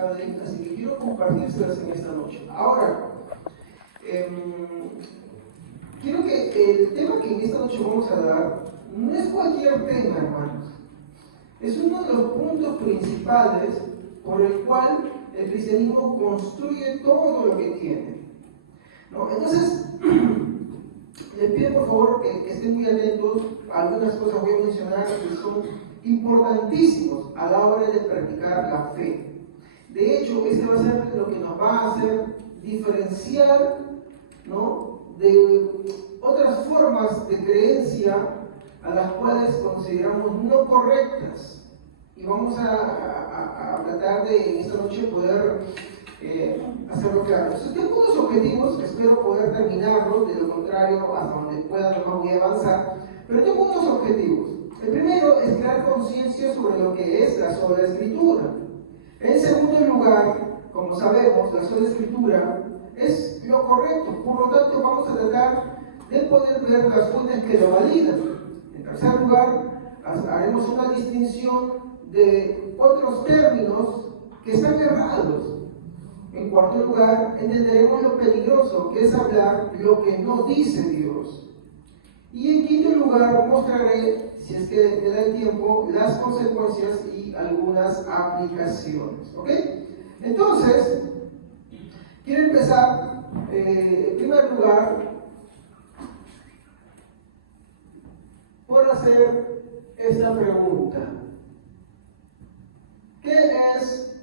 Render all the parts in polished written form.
Academy, así que quiero compartírselas en esta noche. Ahora, quiero que el tema que en esta noche vamos a dar no es cualquier tema, hermanos. Es uno de los puntos principales por el cual el cristianismo construye todo lo que tiene, ¿no? Entonces, les pido por favor que estén muy atentos. Algunas cosas voy a mencionar que son importantísimos a la hora de practicar la fe. De hecho, este va a ser lo que nos va a hacer diferenciar, ¿no?, de otras formas de creencia a las cuales consideramos no correctas. Y vamos a tratar de en esta noche poder hacerlo claro. Entonces, tengo unos objetivos, espero poder terminarlos, de lo contrario, hasta donde pueda no voy a avanzar, pero tengo unos objetivos. El primero es crear conciencia sobre lo que es la sola escritura. En segundo lugar, como sabemos, la sola escritura es lo correcto, por lo tanto vamos a tratar de poder ver las fuentes que lo validan. En tercer lugar, haremos una distinción de otros términos que están errados. En cuarto lugar, entenderemos lo peligroso que es hablar lo que no dice Dios. Y en quinto lugar, mostraré, si es que me da el tiempo, las consecuencias y algunas aplicaciones. ¿Ok? Entonces, quiero empezar, en primer lugar, por hacer esta pregunta. ¿Qué es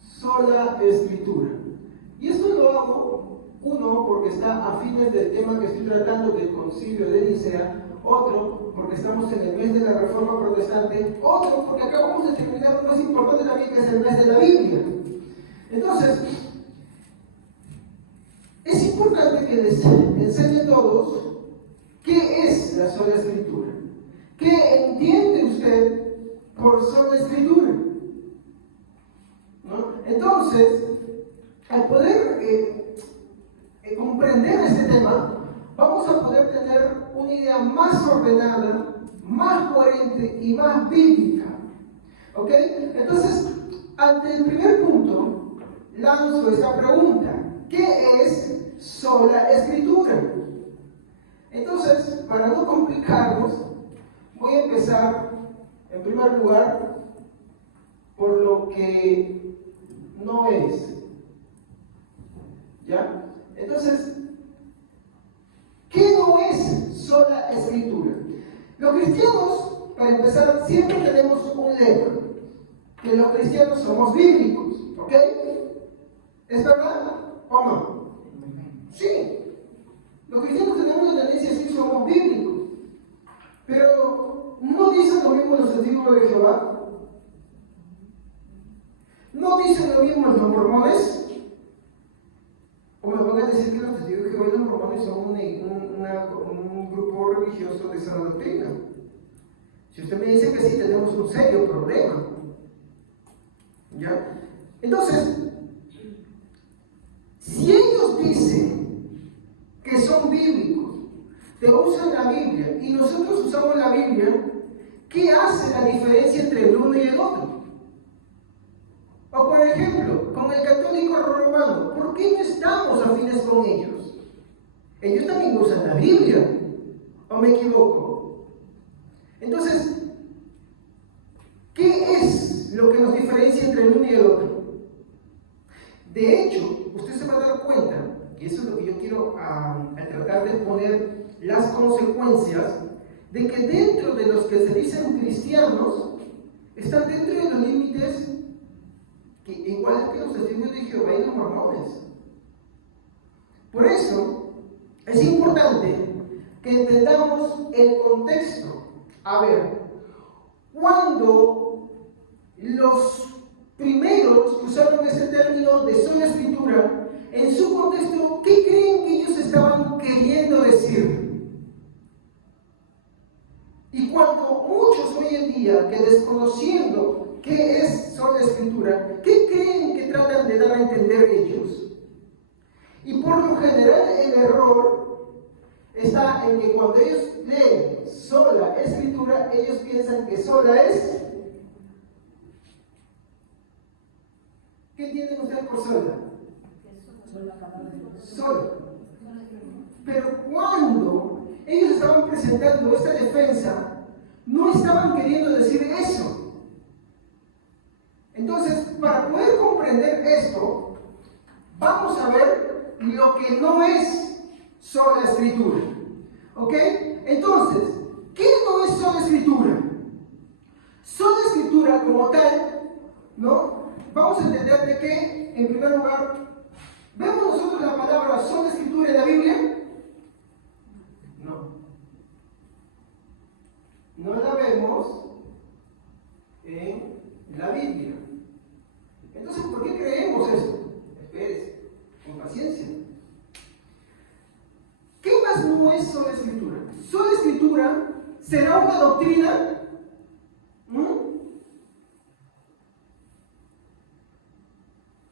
sola escritura? Y esto lo hago, uno, porque está a fines del tema que estoy tratando del Concilio de Nicea; otro, porque estamos en el mes de la Reforma Protestante; otro, porque acabamos de terminar lo más importante también, que es el mes de la Biblia. Entonces, es importante que les enseñe a todos qué es la sola escritura. ¿Qué entiende usted por sola escritura? ¿No? Entonces, al poder comprender este tema, vamos a poder tener una idea más ordenada, más coherente y más bíblica. ¿Ok? Entonces, ante el primer punto, lanzo esta pregunta: ¿qué es sola escritura? Entonces, para no complicarnos, voy a empezar, en primer lugar, por lo que no es. ¿Ya? Entonces, ¿qué no es sola escritura? Los cristianos, para empezar, siempre tenemos un lema, que los cristianos somos bíblicos. ¿Ok? ¿Es verdad o no? Sí. Los cristianos tenemos la tendencia a decir somos bíblicos. Pero ¿no dicen lo mismo los testigos de Jehová? ¿No dicen lo mismo los mormones? ¿O me van a decir que los testigos de Jehová y los mormones son un grupo religioso de sana doctrina? Si usted me dice que sí, tenemos un serio problema. ¿Ya? Entonces, si ellos dicen que son bíblicos, que usan la Biblia, y nosotros usamos la Biblia, ¿qué hace la diferencia entre el uno y el otro? O por ejemplo, con el católico romano, ¿por qué no estamos afines con ellos? Ellos también usan la Biblia, ¿o me equivoco? Entonces, ¿qué es lo que nos diferencia entre el uno y el otro? De hecho, usted se va a dar cuenta, y eso es lo que yo quiero tratar de poner las consecuencias, de que dentro de los que se dicen cristianos, están dentro de los límites que igual que los testigos de Jehová y los mormones. Por eso, es importante que entendamos el contexto. A ver, cuando los primeros que usaron ese término de sola escritura, en su contexto, ¿qué creen que ellos estaban queriendo decir? Y cuando muchos hoy en día, que desconociendo qué es sola escritura, ¿qué creen que tratan de dar a entender ellos? Y por lo general el error está en que cuando ellos leen sola escritura, ellos piensan que sola es ¿Qué entienden ustedes por sola? Sola. Pero cuando ellos estaban presentando esta defensa, no estaban queriendo decir eso. Entonces, para poder comprender esto, vamos a ver lo que no es sola escritura. ¿Ok? Entonces, ¿qué no es sola escritura? Sola escritura como tal, ¿no? Vamos a entender de que, en primer lugar, ¿vemos nosotros la palabra sola escritura en la Biblia? No. No la vemos en la Biblia. Entonces, ¿por qué creemos eso? Espérese, con paciencia. ¿Qué más no es sola escritura? Sola escritura será una doctrina.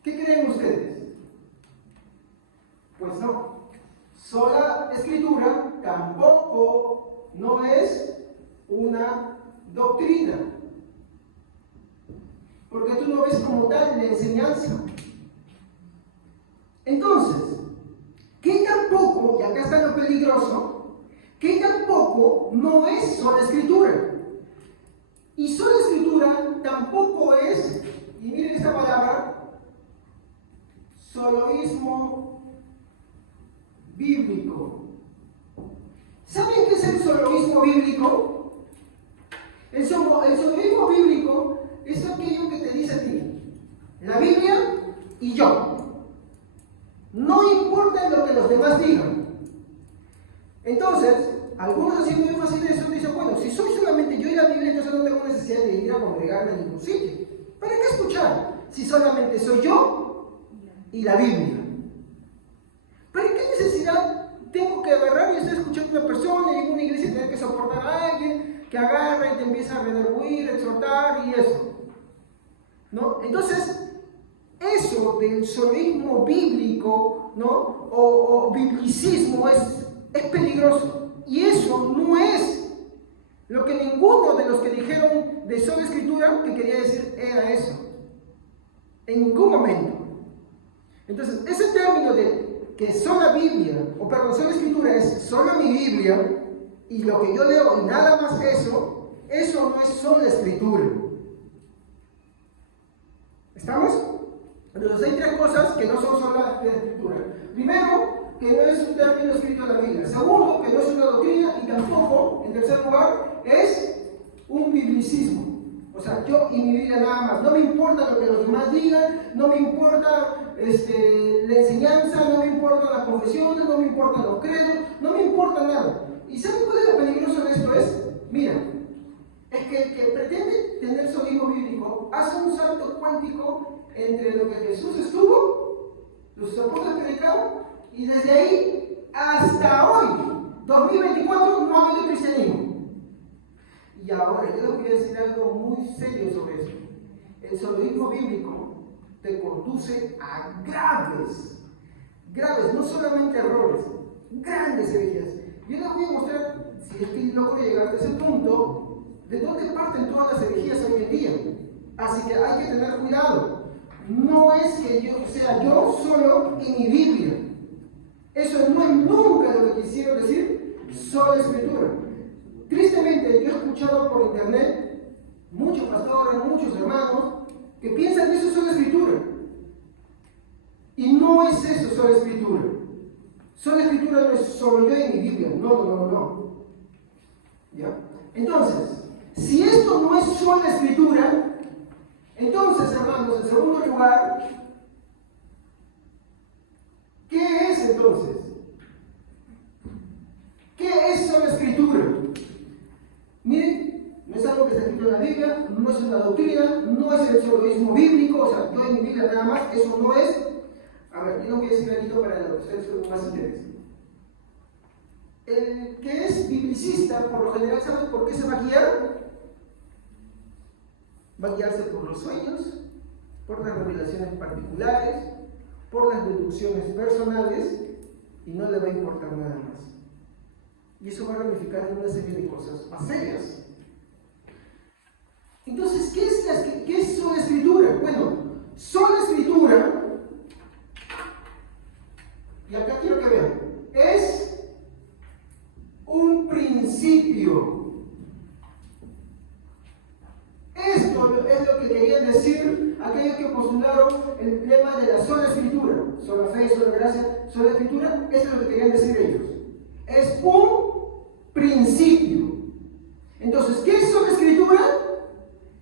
¿Qué creen ustedes? Pues no. Sola escritura tampoco no es una doctrina. Porque tú no ves como tal la enseñanza. Entonces, ¿qué tampoco, y acá está lo peligroso, que tampoco no es sola escritura? Y sola escritura tampoco es, y miren esta palabra, soloísmo bíblico. ¿Saben qué es el soloísmo bíblico? El soloísmo bíblico es aquello que te dice a ti, la Biblia y yo. No importa lo que los demás digan. Entonces, algunos haciendo énfasis de eso dicen, bueno, si soy solamente yo y la Biblia, entonces no tengo necesidad de ir a congregarme a ningún sitio. ¿Para qué escuchar? Si solamente soy yo y la Biblia. ¿Para qué necesidad tengo que agarrar y estar escuchando a una persona y en una iglesia tener que soportar a alguien que agarra y te empieza a redarguir, exhortar y eso? ¿No? Entonces, eso del soloísmo bíblico, ¿no? o biblicismo es peligroso. Y eso no es lo que ninguno de los que dijeron de sola escritura que quería decir era eso. En ningún momento. Entonces, ese término de que sola Biblia, o perdón, sola escritura es sola mi Biblia, y lo que yo leo y nada más eso no es sola escritura. ¿Estamos? Entonces hay tres cosas que no son sola escritura. Primero, que no es un término escrito en la Biblia. Segundo, que no es una doctrina. Y tampoco, en tercer lugar, es un biblicismo. O sea, yo y mi Biblia nada más. No me importa lo que los demás digan, no me importa la enseñanza, no me importan las confesiones, no me importan los credos, no me importa nada. ¿Y saben cuál es lo peligroso de esto? Mira, es que el que pretende tener soloísmo bíblico hace un salto cuántico entre lo que Jesús estuvo, los apóstoles predicaron, y desde ahí hasta hoy, 2024, no ha habido cristianismo. Y ahora yo les voy a decir algo muy serio sobre eso. El soloísmo bíblico te conduce a graves, no solamente errores, grandes herejías. Yo les voy a mostrar, si es que logro llegar a ese punto, de dónde parten todas las herejías hoy en día. Así que hay que tener cuidado. No es que yo sea yo solo en mi Biblia. Eso no es nunca lo que quisieron decir sola escritura. Tristemente, yo he escuchado por internet muchos pastores, muchos hermanos que piensan que eso es sola escritura. Y no es eso sola escritura. Sola escritura no es solo yo en mi Biblia. No. ¿Ya? Entonces, si esto no es sola escritura, entonces, hermanos, en segundo lugar, ¿qué es entonces? ¿Qué es sola escritura? Miren, no es algo que está escrito en la Biblia, no es una doctrina, no es el soloísmo bíblico, o sea, yo en mi Biblia nada más, eso no es. A ver, yo no voy a decir algo para lo que ustedes con más interés. El que es biblicista, por lo general, ¿saben por qué se va a guiar? Va a guiarse por los sueños, por las revelaciones particulares, por las deducciones personales, y no le va a importar nada más. Y eso va a ramificar en una serie de cosas más serias. Entonces, ¿qué es sola escritura? Bueno, sola escritura aquellos que postularon el lema de la sola escritura, sola fe, sola gracia, sola escritura, eso es lo que querían decir ellos. Es un principio. Entonces, ¿qué es sola escritura?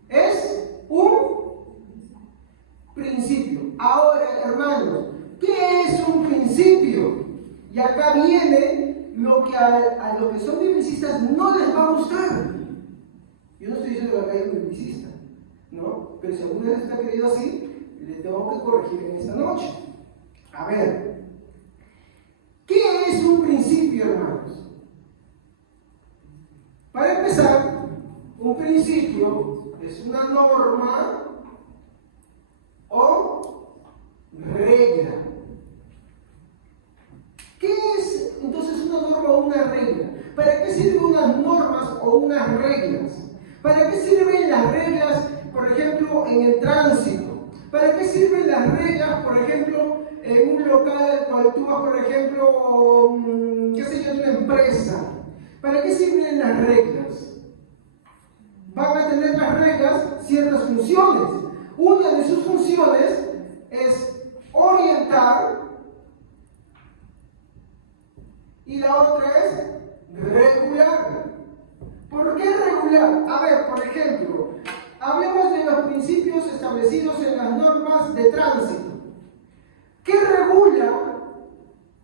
Es un principio. Ahora, hermanos, ¿qué es un principio? Y acá viene lo que a los que son biblicistas no les va a gustar. Yo no estoy diciendo que acá hay un biblicista, ¿no? Pero si alguna vez está creído así, le tengo que corregir en esta noche. A ver, ¿qué es un principio, hermanos? Para empezar, un principio es una norma o regla. ¿Qué es entonces una norma o una regla? ¿Para qué sirven unas normas o unas reglas? ¿Para qué sirven las reglas, por ejemplo, en el tránsito? ¿Para qué sirven las reglas, por ejemplo, en un local cuando tú vas, por ejemplo, qué sé yo, de una empresa? ¿Para qué sirven las reglas? Van a tener las reglas ciertas funciones. Una de sus funciones es orientar y la otra es regular. ¿Por qué regular? A ver, por ejemplo, hablemos de los principios establecidos en las normas de tránsito. ¿Qué regula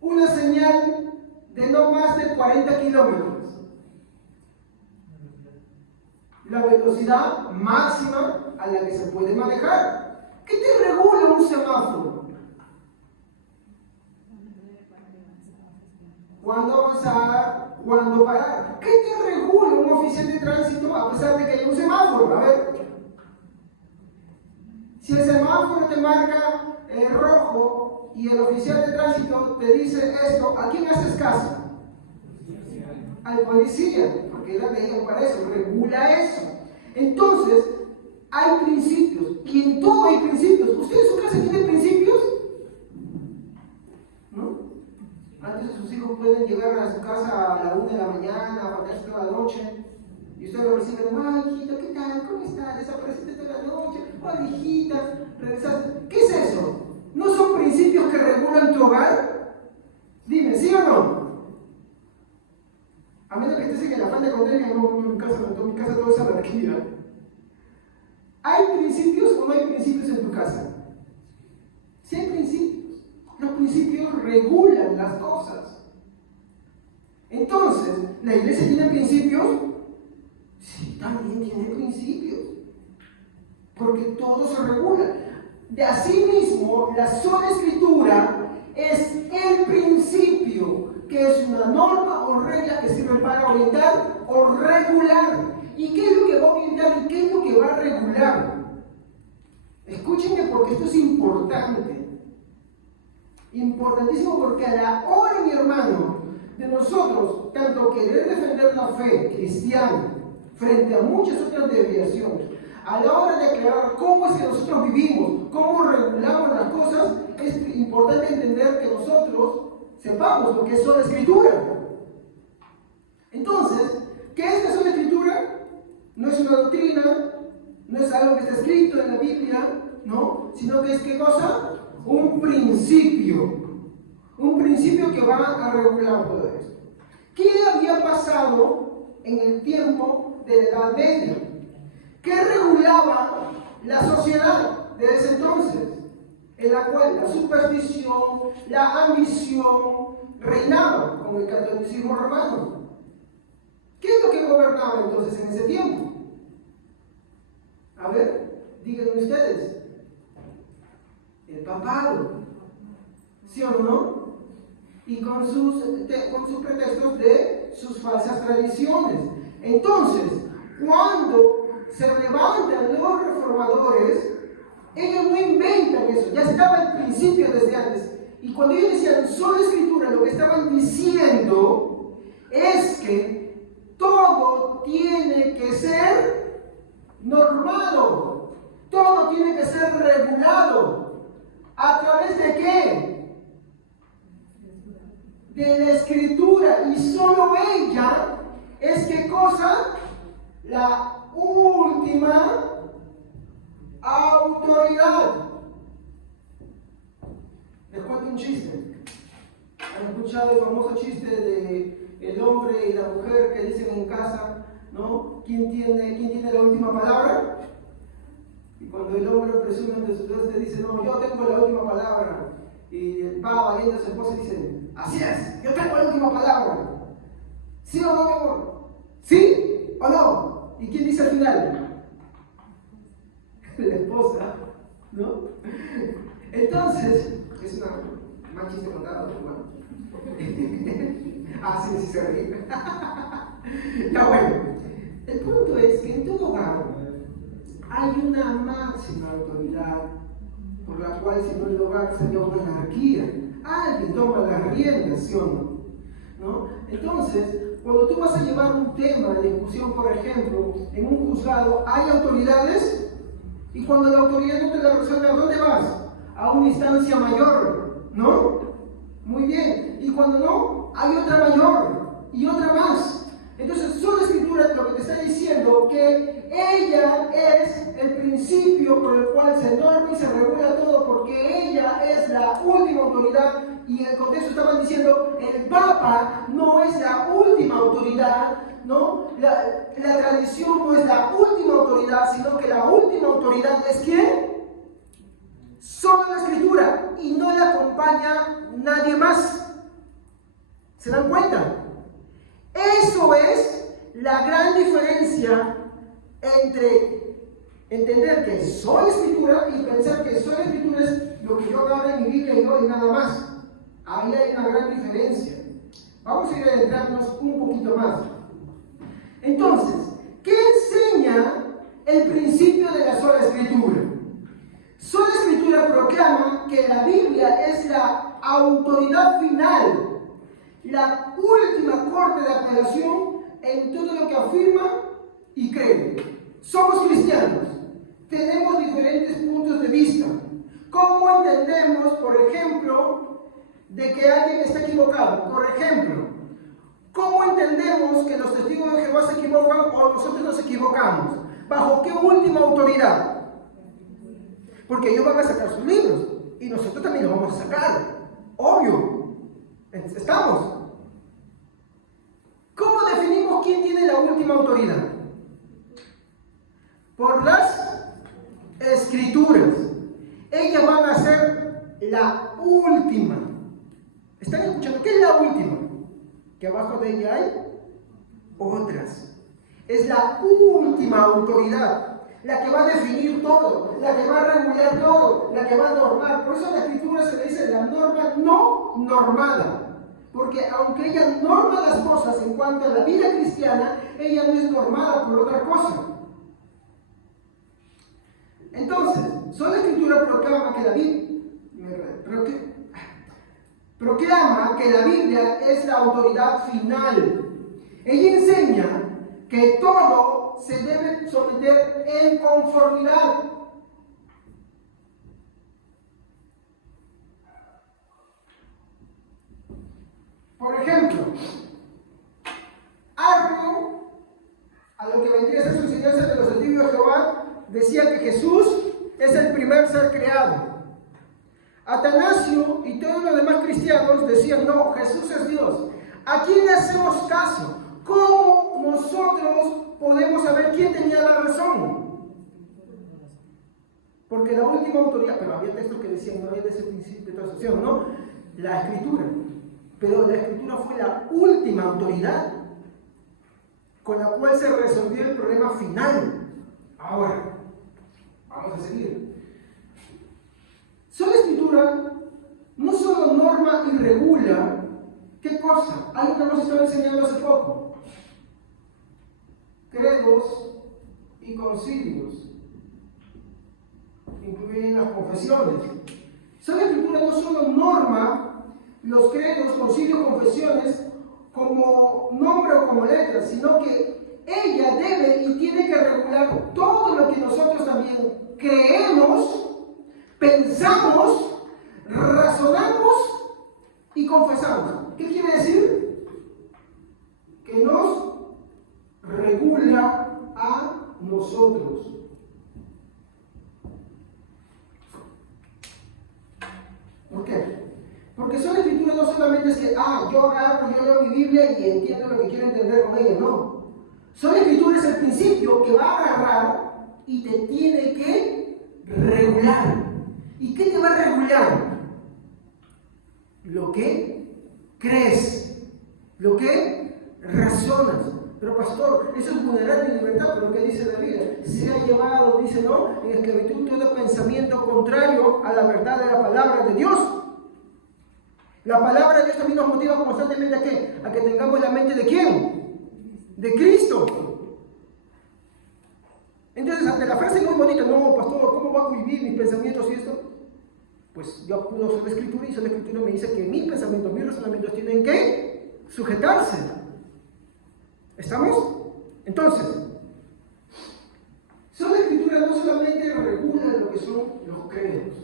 una señal de no más de 40 kilómetros? La velocidad máxima a la que se puede manejar. ¿Qué te regula un semáforo? ¿Cuándo avanzar? ¿Cuándo parar? ¿Qué te regula un oficial de tránsito a pesar de que hay un semáforo? A ver, si el semáforo te marca rojo y el oficial de tránsito te dice esto, ¿a quién haces caso? Al policía, porque es la ley para eso, regula eso. Entonces, hay principios, y en todo hay principios. ¿Usted en su casa tiene principios? ¿No? Antes sus hijos pueden llegar a su casa a la 1 de la mañana, a faltarse toda la noche, y usted lo recibe, ay, hijito, ¿qué tal? ¿Cómo estás? Desapareciste toda la noche, ay, hijita, regresaste. ¿Qué es eso? ¿No son principios que regulan tu hogar? Dime, ¿sí o no? A menos que estés en el afán de contar, no, en mi casa todo es anarquía. ¿Hay principios o no hay principios en tu casa? Sí hay principios. Los principios regulan las cosas. Entonces, ¿la iglesia tiene principios? Sí, también tiene principios. Porque todo se regula. De asimismo, la sola escritura es el principio, que es una norma o regla que sirve para orientar o regular. ¿Y qué es lo que va a orientar y qué es lo que va a regular? Escúchenme porque esto es importante. Importantísimo, porque a la hora, mi hermano, de nosotros, tanto querer defender la fe cristiana frente a muchas otras desviaciones, a la hora de aclarar cómo es que nosotros vivimos, cómo regulamos las cosas, es importante entender que nosotros sepamos lo que es sola escritura. Entonces, ¿qué es la sola escritura? No es una doctrina, no es algo que está escrito en la Biblia, ¿no? Sino que es, ¿qué cosa? Un principio que va a regular todo esto. ¿Qué había pasado en el tiempo de la Edad Media? ¿Qué regulaba la sociedad de ese entonces? En la cual la superstición, la ambición reinaban con el catolicismo romano. ¿Qué es lo que gobernaba entonces en ese tiempo? A ver, díganme ustedes. El papado, ¿sí o no? Y con sus pretextos de sus falsas tradiciones. Entonces, cuando se levantan los reformadores, ellos no inventan eso, ya estaba el principio desde antes. Y cuando ellos decían sola escritura, lo que estaban diciendo es que todo tiene que ser normado, todo tiene que ser regulado. ¿A través de qué? De la escritura, y solo ella es, ¿qué cosa? La última autoridad. Les cuento un chiste. ¿Han escuchado el famoso chiste de el hombre y la mujer que dicen en casa, ¿no? ¿Quién tiene la última palabra? Y cuando el hombre presume ante su esposa dice, no, yo tengo la última palabra. Y va valiendo a su esposa y dice, así es, yo tengo la última palabra. ¿Sí o no, mi amor? ¿Sí o no? ¿Y quién dice al final? La esposa, ¿no? Entonces, es una más chiste contado, pero bueno. Ah, sí, se ríe. Ya bueno, el punto es que en todo hogar hay una máxima autoridad por la cual si no el hogar sería una anarquía. Alguien toma las riendas, ¿sí o no? Entonces, cuando tú vas a llevar un tema de discusión, por ejemplo, en un juzgado, hay autoridades y cuando la autoridad no te la resuelve, ¿a dónde vas? A una instancia mayor, ¿no? Muy bien. Y cuando no, hay otra mayor y otra más. Entonces, sola escritura lo que te está diciendo que ella es el principio por el cual se norma y se regula todo, porque ella es la última autoridad. Y en el contexto estaban diciendo, el Papa no es la última autoridad, ¿no? La tradición no es la última autoridad, sino que la última autoridad es ¿quién? Solo la escritura, y no la acompaña nadie más. ¿Se dan cuenta? Eso es la gran diferencia entre entender que soy escritura y pensar que soy escritura es lo que yo agarro en mi Biblia y no y nada más. Ahí hay una gran diferencia. Vamos a ir a adentrarnos un poquito más. Entonces, ¿qué enseña el principio de la sola escritura? Sola escritura proclama que la Biblia es la autoridad final, la última corte de apelación en todo lo que afirma y cree. Somos cristianos, tenemos diferentes puntos de vista. ¿Cómo entendemos, por ejemplo, de que alguien está equivocado? Por ejemplo, ¿cómo entendemos que los testigos de Jehová se equivocan o nosotros nos equivocamos? ¿Bajo qué última autoridad? Porque ellos van a sacar sus libros y nosotros también los vamos a sacar. Obvio. ¿Estamos? ¿Cómo definimos quién tiene la última autoridad? Por las escrituras. Ellas van a ser la última. ¿Están escuchando? ¿Qué es la última? Que abajo de ella hay otras. Es la última autoridad. La que va a definir todo, la que va a regular todo, la que va a normar. Por eso a la escritura se le dice la norma no normada. Porque aunque ella norma las cosas en cuanto a la vida cristiana, ella no es normada por otra cosa. Entonces, sola escritura proclama que la Biblia es la autoridad final. Ella enseña que todo se debe someter en conformidad. Por ejemplo, algo a lo que vendría a ser su enseñanza de los testigos de Jehová, decía que Jesús es el primer ser creado. Atanasio y todos los demás cristianos decían, no, Jesús es Dios. ¿A quién le hacemos caso? ¿Cómo nosotros podemos saber quién tenía la razón? Porque la última autoridad, pero había textos que decían, no había ese principio de transacción, ¿no? La escritura. Pero la escritura fue la última autoridad con la cual se resolvió el problema final. Ahora, vamos a seguir. Sola escritura no solo norma y regula, ¿qué cosa? Algo que hemos estado enseñando hace poco. Credos y concilios, incluyen las confesiones. Sola escritura no solo norma los credos, concilios, confesiones como nombre o como letra, sino que ella debe y tiene que regular todo lo que nosotros también creemos, pensamos, razonamos y confesamos. ¿Qué quiere decir? Que nos regula a nosotros. escritura no solamente es que, yo agarro, yo leo mi Biblia y entiendo lo que quiero entender con ella, no. Sola Escritura es el principio que va a agarrar y te tiene que regular. ¿Y qué te va a regular? Lo que crees, lo que razonas. Pero pastor, eso es vulnerar mi libertad, pero ¿qué dice la Biblia? Se ha llevado, dice, ¿no?, en esclavitud todo pensamiento contrario a la verdad de la palabra de Dios. La palabra de Dios también nos motiva constantemente ¿a qué? A que tengamos la mente ¿de quién? De Cristo. Entonces, ante la frase muy bonita, no, pastor, ¿cómo va a vivir mis pensamientos y esto? Pues yo acudo a la Escritura y la Escritura me dice que mis pensamientos, mis razonamientos tienen que sujetarse. ¿Estamos? Entonces, la Escritura no solamente regula lo que son los credos,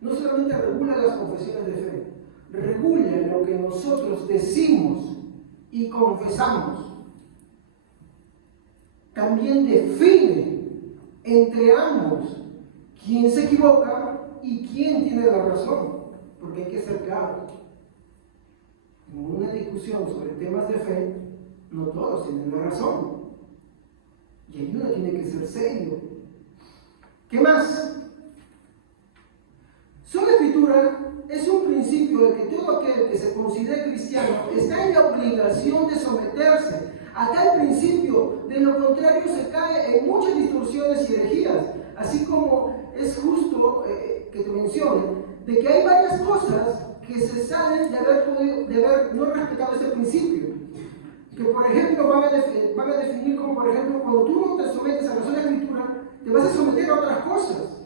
no solamente regula las confesiones de fe, regula lo que nosotros decimos y confesamos. También define entre ambos quién se equivoca y quién tiene la razón, porque hay que ser claro. En una discusión sobre temas de fe, no todos tienen la razón. Y ahí uno tiene que ser serio. ¿Qué más? Sola Escritura es un principio de que todo aquel que se considere cristiano está en la obligación de someterse a tal principio, de lo contrario se cae en muchas distorsiones y herejías, así como es justo que te mencione, de que hay varias cosas que se salen de haber no respetado este principio, que por ejemplo van a definir como por ejemplo cuando tú no te sometes a la sola Escritura, te vas a someter a otras cosas,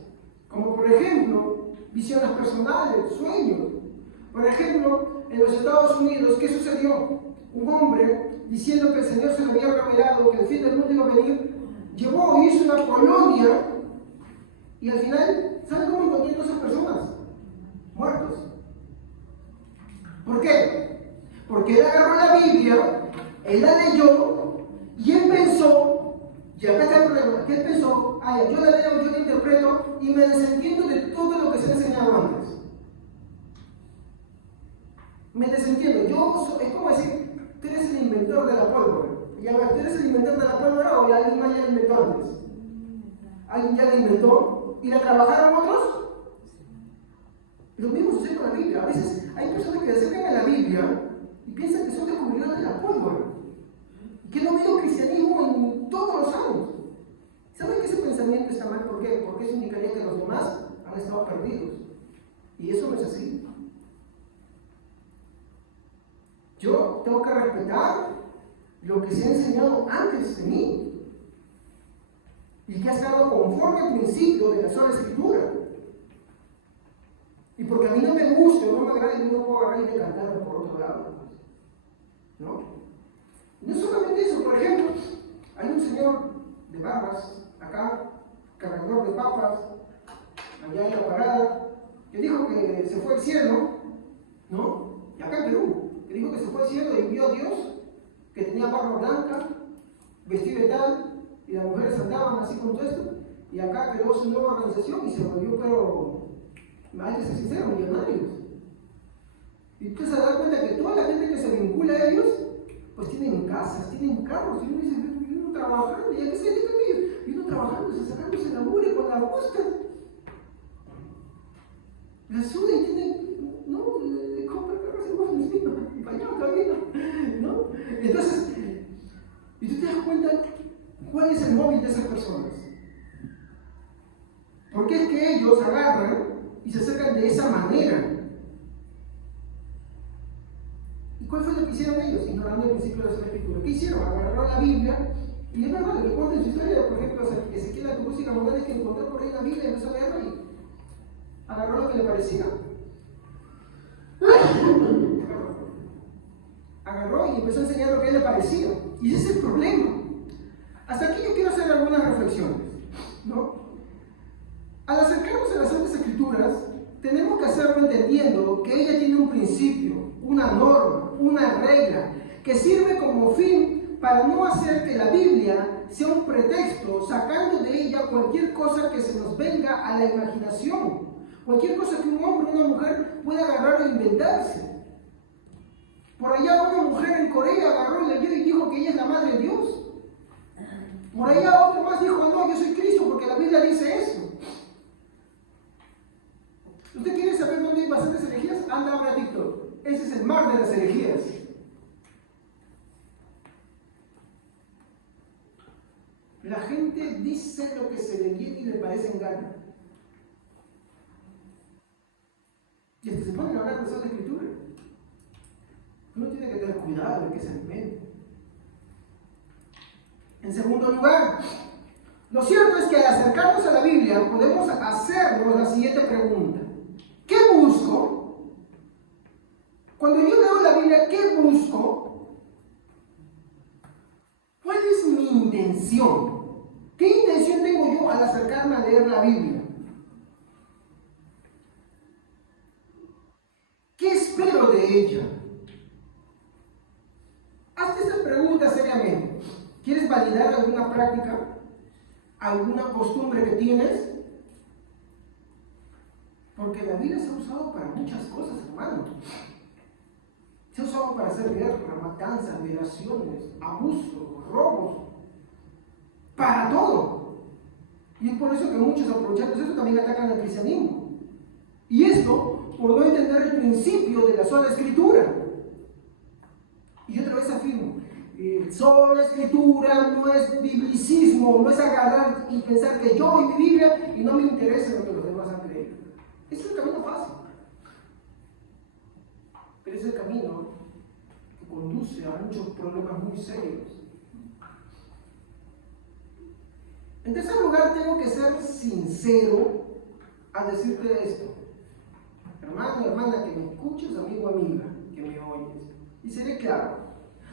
como por ejemplo visiones personales, sueños. Por ejemplo, en los Estados Unidos, ¿qué sucedió? Un hombre, diciendo que el Señor se le había revelado que el fin del mundo iba a venir, llevó e hizo una colonia y al final, ¿saben cómo encontró a esas personas? Muertos. ¿Por qué? Porque él agarró la Biblia, él la leyó y él pensó, y acá está el problema, que él pensó, yo la leo, yo la interpreto y me desentiendo de todo lo que se ha enseñado antes. Me desentiendo. Es como decir, tú eres el inventor de la pólvora. Y a ver, ¿tú eres el inventor de la pólvora o alguien más ya la inventó antes? ¿Alguien ya la inventó? ¿Y la trabajaron otros? Lo mismo sucede con la Biblia. A veces hay personas que se acercan a la Biblia y piensan que son descubridores de la pólvora. Y que no han habido cristianismo en todos los años. ¿Saben que ese pensamiento está mal? ¿Por qué? Porque eso indicaría que los demás han estado perdidos. Y eso no es así. Yo tengo que respetar lo que se ha enseñado antes de mí y que ha estado conforme al principio de la sola Escritura. Y porque a mí no me gusta, no me agrada, yo no puedo agarrar y decantarme por otro lado. ¿No? No solamente eso, por ejemplo, hay un señor de barbas, acá, cargador de papas, allá en la parada, que dijo que se fue al cielo, ¿no? Y acá en Perú, que dijo que se fue al cielo y vio a Dios, que tenía barba blanca, vestido de tal, y las mujeres andaban así con todo esto, y acá creó su nueva organización y se volvió, pero, hay que ser sincero, millonarios. Y tú se das cuenta que toda la gente que se vincula a ellos, pues tienen casas, tienen carros, y uno dice, yo no trabajando, ¿y a qué se dedican ellos? Yo no trabajando, sacándose la mugre con la busca. La suda y tienen, no, compra carros y bañados todavía, ¿no? Entonces, y tú te das cuenta cuál es el móvil de esas personas. Porque es que ellos agarran y se acercan de esa manera. ¿Y cuál fue lo que hicieron ellos? Ignorando el principio de la Escritura. ¿Qué hicieron? Agarraron la Biblia, y es verdad, lo que cuenta en su historia, por ejemplo, Ezequiel la cruz y la moneda que encontró por ahí en la Biblia, empezó a leerla y agarró lo que le parecía. Agarró y empezó a enseñar lo que a él le parecía. Y ese es el problema. Hasta aquí yo quiero hacer algunas reflexiones, ¿no? Al acercarnos a las Santas Escrituras, tenemos que hacerlo entendiendo que ella tiene un principio, una norma, una regla, que sirve como fin para no hacer que la Biblia sea un pretexto, sacando de ella cualquier cosa que se nos venga a la imaginación, cualquier cosa que un hombre o una mujer pueda agarrar e inventarse. Por allá una mujer en Corea agarró, leyó y dijo que ella es la madre de Dios. Por allá otro más dijo, no, yo soy Cristo porque la Biblia dice eso. ¿Usted quiere saber dónde hay bastantes herejías? Anda, abre a TikTok. Ese es el mar de las herejías. La gente dice lo que se le viene y le parece en gana. Y hasta se ponen a hablar de esa escritura. Uno tiene que tener cuidado de que se alimenta. En segundo lugar, lo cierto es que al acercarnos a la Biblia podemos hacernos la siguiente pregunta. ¿Qué busco? Cuando yo leo la Biblia, ¿qué busco? ¿Cuál es mi intención? ¿Qué intención tengo yo al acercarme a leer la Biblia? ¿Qué espero de ella? Hazte esta pregunta seriamente. ¿Quieres validar alguna práctica? ¿Alguna costumbre que tienes? Porque la Biblia se ha usado para muchas cosas, hermano. Se ha usado para hacer guerra, matanzas, violaciones, abusos, robos. Para todo. Y es por eso que muchos, aprovechando eso, también atacan al cristianismo. Y esto por no entender el principio de la sola escritura. Y otra vez afirmo, sola escritura no es biblicismo, no es agarrar y pensar que yo y mi Biblia y no me interesa lo que los demás han creído. Ese es el camino fácil. Pero es el camino que conduce a muchos problemas muy serios. En tercer lugar, tengo que ser sincero al decirte esto. Hermano, hermana, que me escuches, amigo, amiga, que me oyes. Y seré claro.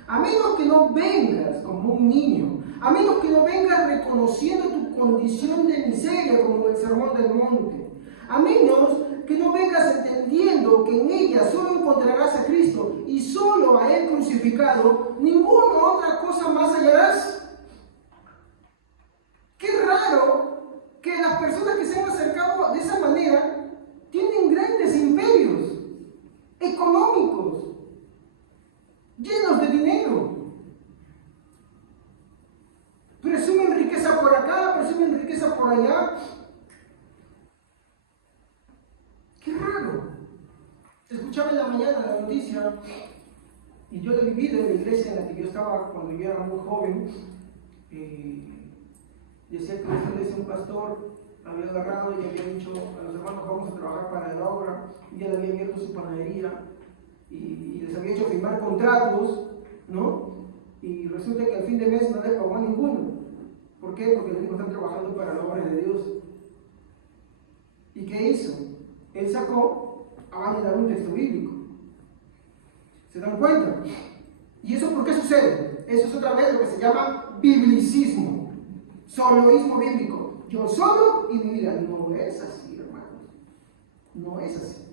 A menos que no vengas como un niño, a menos que no vengas reconociendo tu condición de miseria como en el Sermón del Monte, a menos que no vengas entendiendo que en ella solo encontrarás a Cristo y solo a Él crucificado, ninguna otra cosa más hallarás. Qué raro que las personas que se han acercado de esa manera tienen grandes imperios económicos, llenos de dinero. Presumen riqueza por acá, presumen riqueza por allá. Qué raro. Escuchaba en la mañana la noticia, y yo lo he vivido en la iglesia en la que yo estaba cuando yo era muy joven. Decía que un pastor había agarrado y había dicho a los hermanos, vamos a trabajar para la obra, y ya le había abierto su panadería y les había hecho firmar contratos, ¿no? Y resulta que al fin de mes no les pagó a ninguno. ¿Por qué? Porque los mismos están trabajando para la obra de Dios. ¿Y qué hizo? Él sacó a dar un texto bíblico. ¿Se dan cuenta? ¿Y eso por qué sucede? Eso es otra vez lo que se llama biblicismo, soloísmo bíblico. Yo solo y mi vida. No es así, hermanos. No es así.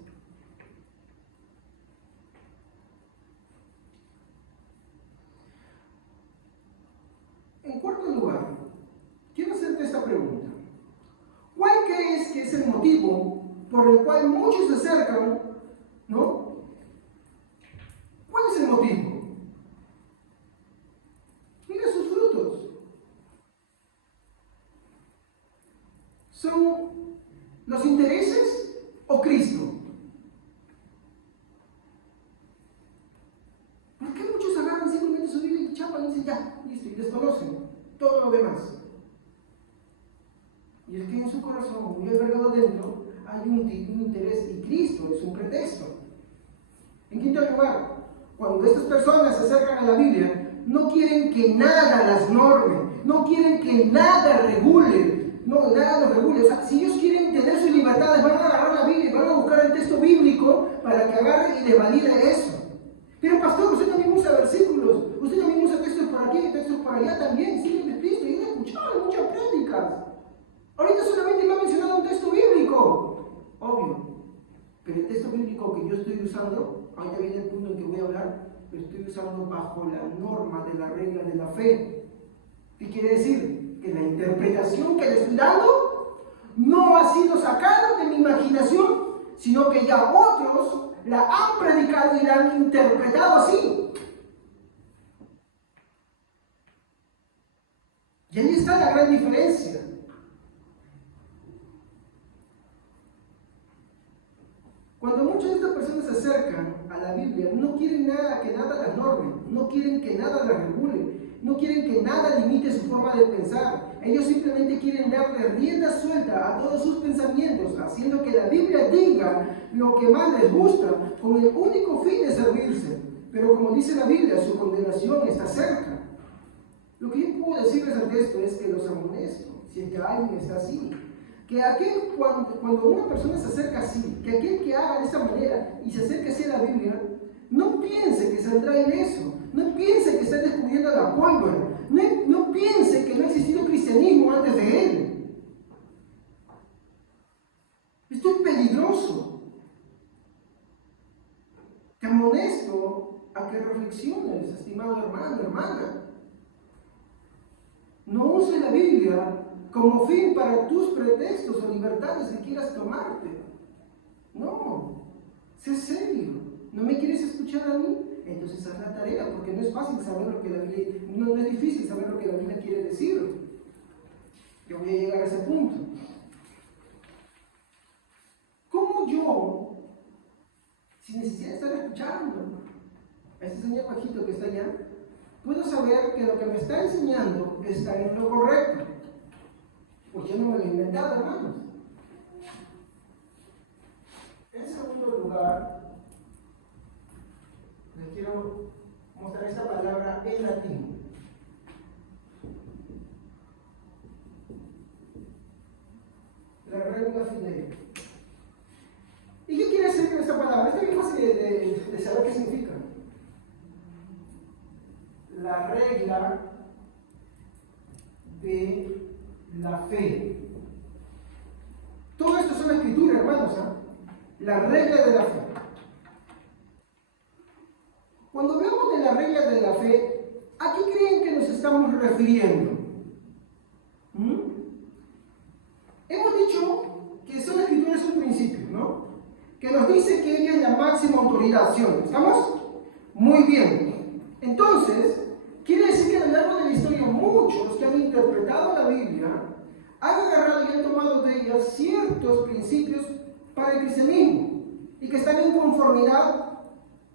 En cuarto lugar, quiero hacerte esta pregunta. ¿Cuál crees que es el motivo por el cual muchos se acercan, ¿no? ¿Cuál es el motivo? Mira sus frutos. ¿Son los intereses o Cristo? ¿Por qué muchos agarran simplemente su vida y chapan y dicen ya, listo, y desconocen todo lo demás? Y es que en su corazón, muy albergado dentro, hay un interés y Cristo es un pretexto. En quinto lugar, cuando estas personas se acercan a la Biblia, no quieren que nada las norme, no quieren que nada regule, no, nada los regule. O sea, si ellos quieren tener sus libertades, van a agarrar la Biblia y van a buscar el texto bíblico para que agarre y le valide eso. Pero pastor, usted también usa versículos, usted también usa textos por aquí y textos por allá también, sí, de Cristo, y he escuchado muchas prédicas. Ahorita solamente me ha mencionado un texto bíblico, obvio, pero el texto bíblico que yo estoy usando, ahorita viene el punto en que voy a hablar, lo estoy usando bajo la norma de la regla de la fe. ¿Qué quiere decir? Que la interpretación que le estoy dando no ha sido sacada de mi imaginación, sino que ya otros la han predicado y la han interpretado así. Y ahí está la gran diferencia. Cuando muchas de estas personas se acercan a la Biblia, no quieren que nada las norme, no quieren que nada las regule, no quieren que nada limite su forma de pensar. Ellos simplemente quieren darle rienda suelta a todos sus pensamientos, haciendo que la Biblia diga lo que más les gusta, con el único fin de servirse. Pero como dice la Biblia, su condenación está cerca. Lo que yo puedo decirles ante esto es que los amonesto, si es que alguien está así. Que cuando una persona se acerca así, que aquel que haga de esa manera y se acerque así a la Biblia, no piense que saldrá ileso, no piense que está descubriendo la pólvora, no piense que no ha existido cristianismo antes de él. Esto es peligroso. Te amonesto a que reflexiones, estimado hermano, hermana. No uses la Biblia como fin para tus pretextos o libertades que quieras tomarte. No, sé serio. ¿No me quieres escuchar a mí? Entonces haz la tarea, porque no es fácil saber lo que la Biblia, no es difícil saber lo que la Biblia quiere decir. Yo voy a llegar a ese punto. ¿Cómo yo, sin necesidad de estar escuchando a ese señor bajito que está allá, puedo saber que lo que me está enseñando está en lo correcto? Pues yo no me lo he inventado, hermanos. En segundo lugar, les quiero mostrar esta palabra en latín. La regla fidei. ¿Y qué quiere decir esta palabra? Está bien fácil de saber qué significa. La regla de la fe. Todo esto es una escritura, hermanos, ¿eh? La regla de la fe. Cuando hablamos de la regla de la fe, ¿a qué creen que nos estamos refiriendo? Hemos dicho que son escrituras un principio, ¿no? Que nos dice que ella es la máxima autoridad, ¿sí? ¿Estamos? Muy bien. Entonces, quiere decir que a lo largo de la historia muchos que han interpretado la Biblia han agarrado y han tomado de ella ciertos principios para el cristianismo y que están en conformidad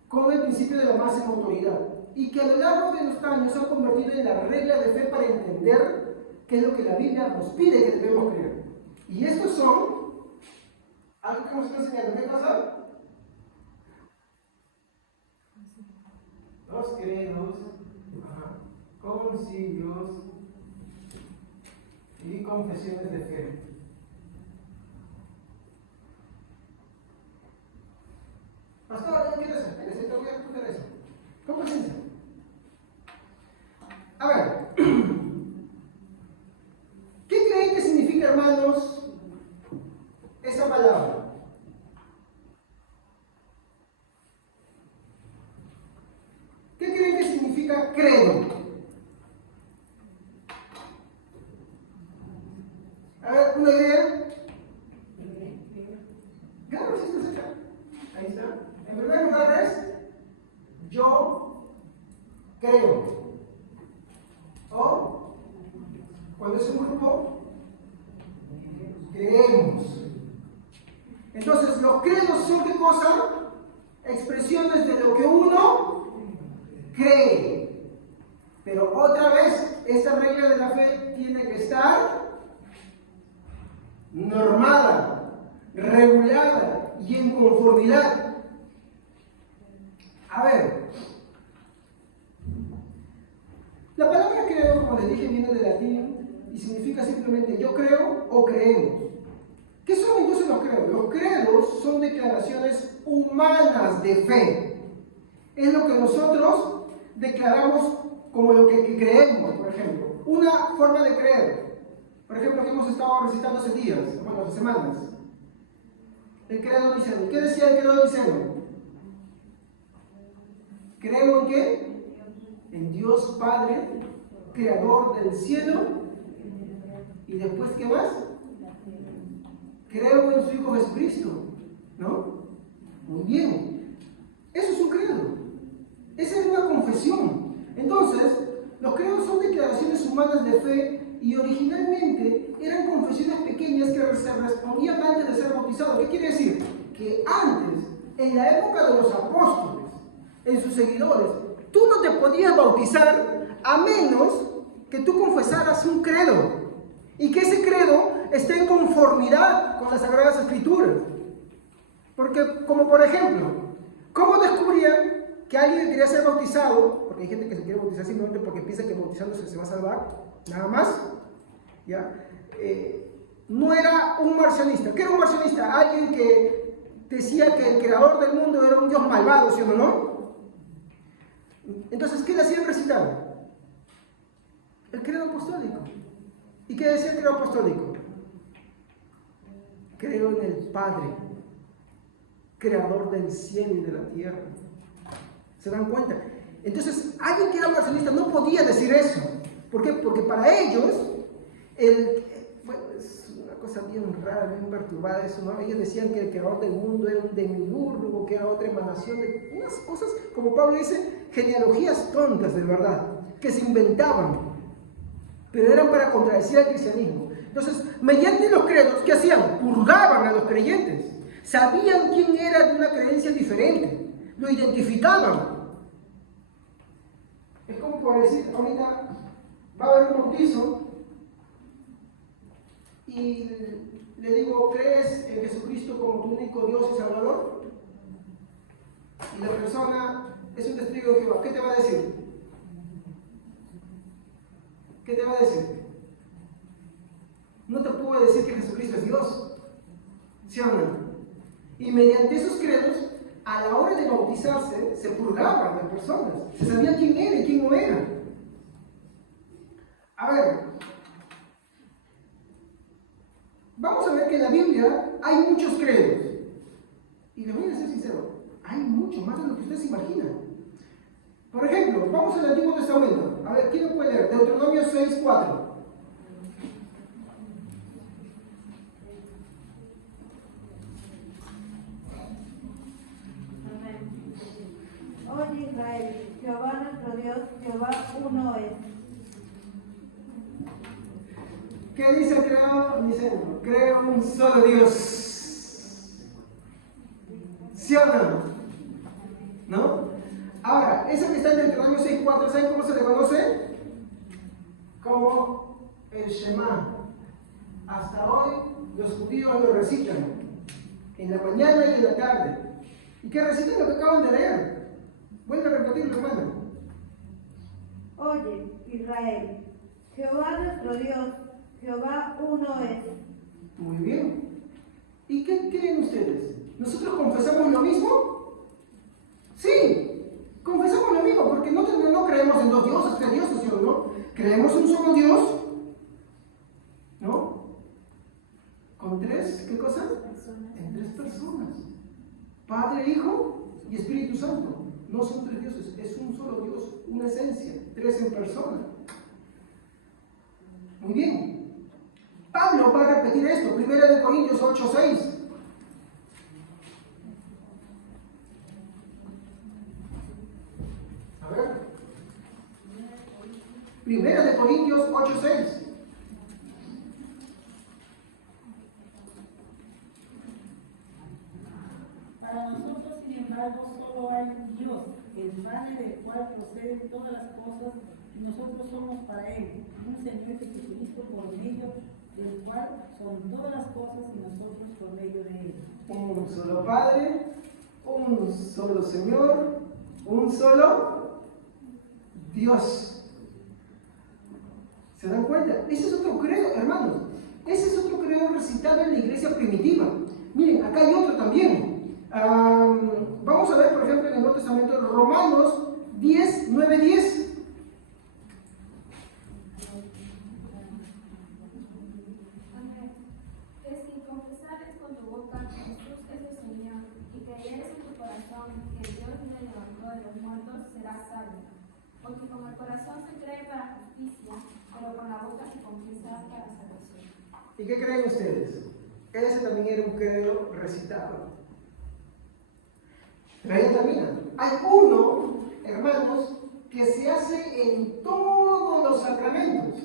con el principio de la máxima autoridad y que a lo largo de los años se han convertido en la regla de fe para entender qué es lo que la Biblia nos pide que debemos creer. Y estos son algo que nos está enseñando. ¿Qué pasa? Los credos, concilios y confesiones de fe. Pastor, ¿qué quiero hacer? Te voy a responder eso. Con paciencia. A ver, ¿qué creen que significa, hermanos, esa palabra? ¿Qué creen que significa credo? A ver, ¿una idea? Claro, sí está cerca. Ahí está. En primer lugar es yo creo. O cuando es un grupo, creemos. Entonces, los credos son ¿qué cosa? Expresiones de lo que uno cree. Pero otra vez, esta regla de la fe tiene que estar normada, regulada y en conformidad. A ver, la palabra creo, como les dije, viene del latín y significa simplemente yo creo o creemos. ¿Qué son entonces los credos? Los credos son declaraciones humanas de fe. Es lo que nosotros declaramos como lo que creemos, por ejemplo. Una forma de creer. Por ejemplo, que hemos estado recitando hace días, bueno, hace semanas. El credo niceno. ¿Qué decía el credo niceno? ¿Creo en qué? En Dios Padre, creador del cielo. ¿Y después qué más? Creo en su Hijo Jesucristo, ¿no? Muy bien. Eso es un credo. Esa es una confesión. Entonces, los credos son declaraciones humanas de fe y originalmente eran confesiones pequeñas que se respondían antes de ser bautizados. ¿Qué quiere decir? Que antes, en la época de los apóstoles, en sus seguidores, tú no te podías bautizar a menos que tú confesaras un credo y que ese credo esté en conformidad con las Sagradas Escrituras. Porque, como por ejemplo, ¿cómo descubrían que alguien quería ser bautizado? Porque hay gente que se quiere bautizar simplemente porque piensa que bautizándose se va a salvar, nada más. ¿Ya? No era un marcionista. ¿Qué era un marcionista? Alguien que decía que el creador del mundo era un Dios malvado, ¿sí o no? Entonces, ¿qué le hacían recitar? El credo apostólico. ¿Y qué decía el credo apostólico? Creo en el Padre, creador del cielo y de la tierra. ¿Se dan cuenta? Entonces, alguien que era marcionista no podía decir eso. ¿Por qué? Porque para ellos, bueno, es una cosa bien rara, bien perturbada eso, ¿no? Ellos decían que el creador del mundo era un demiurgo, que era otra emanación de unas cosas, como Pablo dice, genealogías tontas de verdad, que se inventaban, pero eran para contradecir al cristianismo. Entonces, mediante los credos, ¿qué hacían? Purgaban a los creyentes. Sabían quién era de una creencia diferente, lo identificaban. Es como por decir, ahorita va a haber un bautizo y le digo, ¿crees en Jesucristo como tu único Dios y Salvador? Y la persona es un testigo de Jehová. ¿Qué te va a decir? ¿Qué te va a decir? No te puedo decir que Jesucristo es Dios, ¿sí o no? Y mediante esos credos, a la hora de bautizarse, se purgaban las personas. Se sabía quién era y quién no era. A ver, vamos a ver que en la Biblia hay muchos credos. Y les voy a ser sincero, hay mucho más de lo que ustedes imaginan. Por ejemplo, vamos al Antiguo Testamento. A ver, ¿quién lo puede leer? Deuteronomio 6:4. Oye Israel, Jehová nuestro Dios, Jehová uno es. ¿Qué dice el creador? Dice, creo en un solo Dios. ¿Sí o no? ¿No? Ahora, ese que está en Deuteronomio 6:4, ¿saben cómo se le conoce? Como el Shema. Hasta hoy los judíos lo recitan, en la mañana y en la tarde. ¿Y qué recitan? Lo que acaban de leer. Vuelve a repetirlo, hermano. Oye, Israel, Jehová nuestro Dios, Jehová uno es. Muy bien. ¿Y qué creen ustedes? ¿Nosotros confesamos lo mismo? Sí, confesamos lo mismo, porque no creemos en dos dioses, tres dioses, ¿sí o no? Creemos en un solo Dios, ¿no? ¿Con tres, qué cosa? En tres personas. Padre, Hijo y Espíritu Santo. No son tres dioses, es un solo Dios, una esencia, tres en persona. Muy bien. Pablo va a repetir esto, 1 Corintios 8:6. A ver. 1 Corintios 8:6. Para nosotros, sin embargo, solo hay un Dios, el Padre del cual proceden todas las cosas, y nosotros somos para Él, un Señor Jesucristo por medio del cual son todas las cosas y nosotros por medio de Él. Un solo Padre, un solo Señor, un solo Dios. ¿Se dan cuenta? Ese es otro credo, hermanos. Ese es otro credo recitado en la iglesia primitiva. Miren, acá hay otro también. Vamos a ver, por ejemplo, en el Nuevo Testamento, Romanos 10:9-10. Que si confesares con tu boca que Jesús es el Señor y creyeres en tu corazón que Dios le levantó de los muertos, serás salvo. Porque con el corazón se cree para justicia, pero con la boca se confiesa para salvación. ¿Y qué creen ustedes? Ese también era un credo recitado. Pero ahí termina. Hay uno, hermanos, que se hace en todos los sacramentos.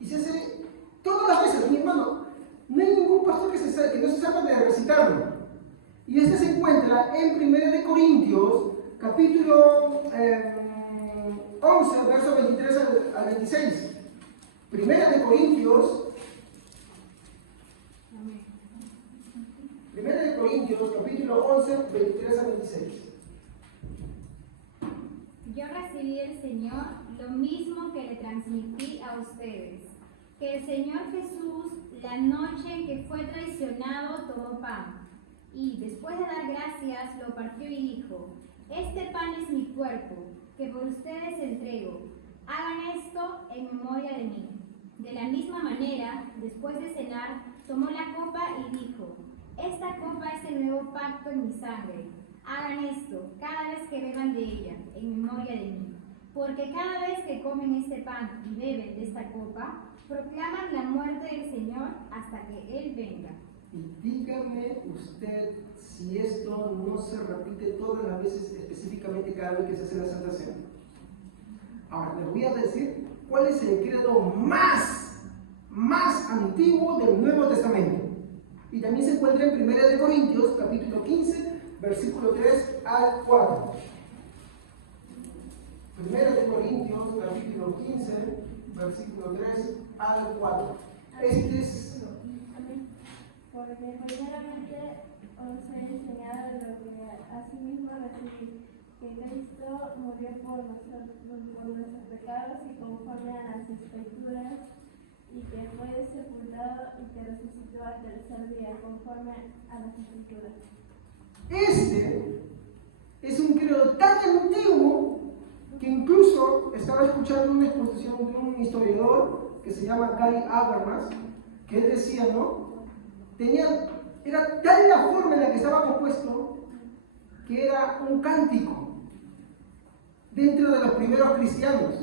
Y se hace todas las veces, mi hermano. No hay ningún pastor que no se sepa de recitarlo. Y este se encuentra en 1 Corintios, capítulo 11, versos 23 al 26. 1 Corintios, capítulo 11, 23 al 26. Yo recibí del Señor lo mismo que le transmití a ustedes, que el Señor Jesús, la noche en que fue traicionado, tomó pan, y después de dar gracias, lo partió y dijo: este pan es mi cuerpo, que por ustedes entrego. Hagan esto en memoria de mí. De la misma manera, después de cenar, tomó la copa y dijo: esta copa es el nuevo pacto en mi sangre. Hagan esto cada vez que beban de ella, en memoria de mí. Porque cada vez que comen este pan y beben de esta copa, proclaman la muerte del Señor hasta que Él venga. Y dígame usted si esto no se repite todas las veces, específicamente cada vez que se hace la Santa Cena. Ahora, les voy a decir cuál es el credo más antiguo del Nuevo Testamento. Y también se encuentra en 1 Corintios, capítulo 15, versículo 3 al 4. 1 Corintios, capítulo 15, versículo 3 al 4. Este es... Porque primeramente os he enseñado lo que asimismo recibí, que Cristo murió por nuestros pecados y conforme a las Escrituras, y que fue sepultado y que resucitó al tercer día, conforme a las Escrituras. Este es un credo tan antiguo que incluso estaba escuchando una exposición de un historiador que se llama Gary Habermas, que él decía, ¿no? Era tal la forma en la que estaba compuesto que era un cántico dentro de los primeros cristianos.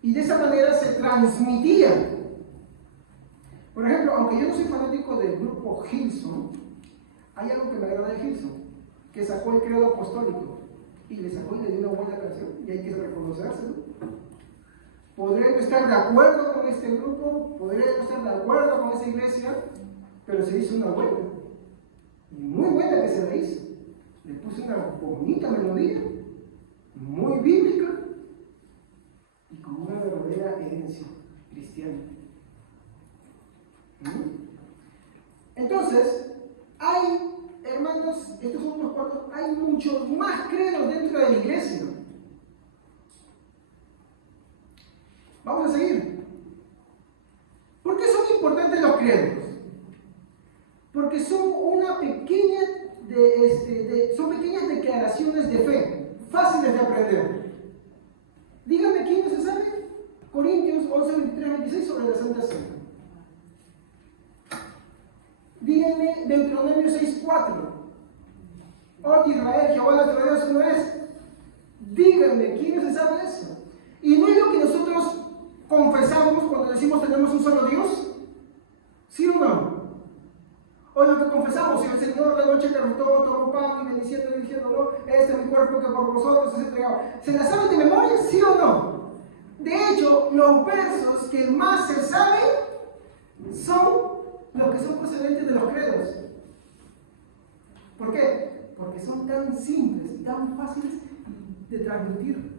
Y de esa manera se transmitía. Por ejemplo, aunque yo no soy fanático del grupo Hillsong, hay algo que me agrada de Hillsong, que sacó el credo apostólico y le sacó y le dio una buena canción, y hay que reconocerse. Podré no estar de acuerdo con este grupo, podré no estar de acuerdo con esa iglesia, pero se hizo una buena, y muy buena que se le hizo. Le puse una bonita melodía, muy bíblica, y con una verdadera herencia cristiana. Entonces, hay, hermanos, estos son unos cuantos, hay muchos más credos dentro de la iglesia. Vamos a seguir. ¿Por qué son importantes los credos? Porque son son pequeñas declaraciones de fe, fáciles de aprender. Dígame quién no se sabe. Corintios 11, 23, 26 sobre la Santa Cena. Díganme Deuteronomio 6, 4. Oye Israel, Jehová nuestro Dios uno es. Díganme quién no se sabe eso. Y no es lo que nosotros confesamos cuando decimos tenemos un solo Dios. ¿Sí o no? O lo que confesamos, si el Señor la noche que rotó, tomó pan y bendiciendo y diciendo, no, este es mi cuerpo que por vosotros es entregado. ¿Se la saben de memoria, sí o no? De hecho, los versos que más se saben son los que son procedentes de los credos. ¿Por qué? Porque son tan simples y tan fáciles de transmitir.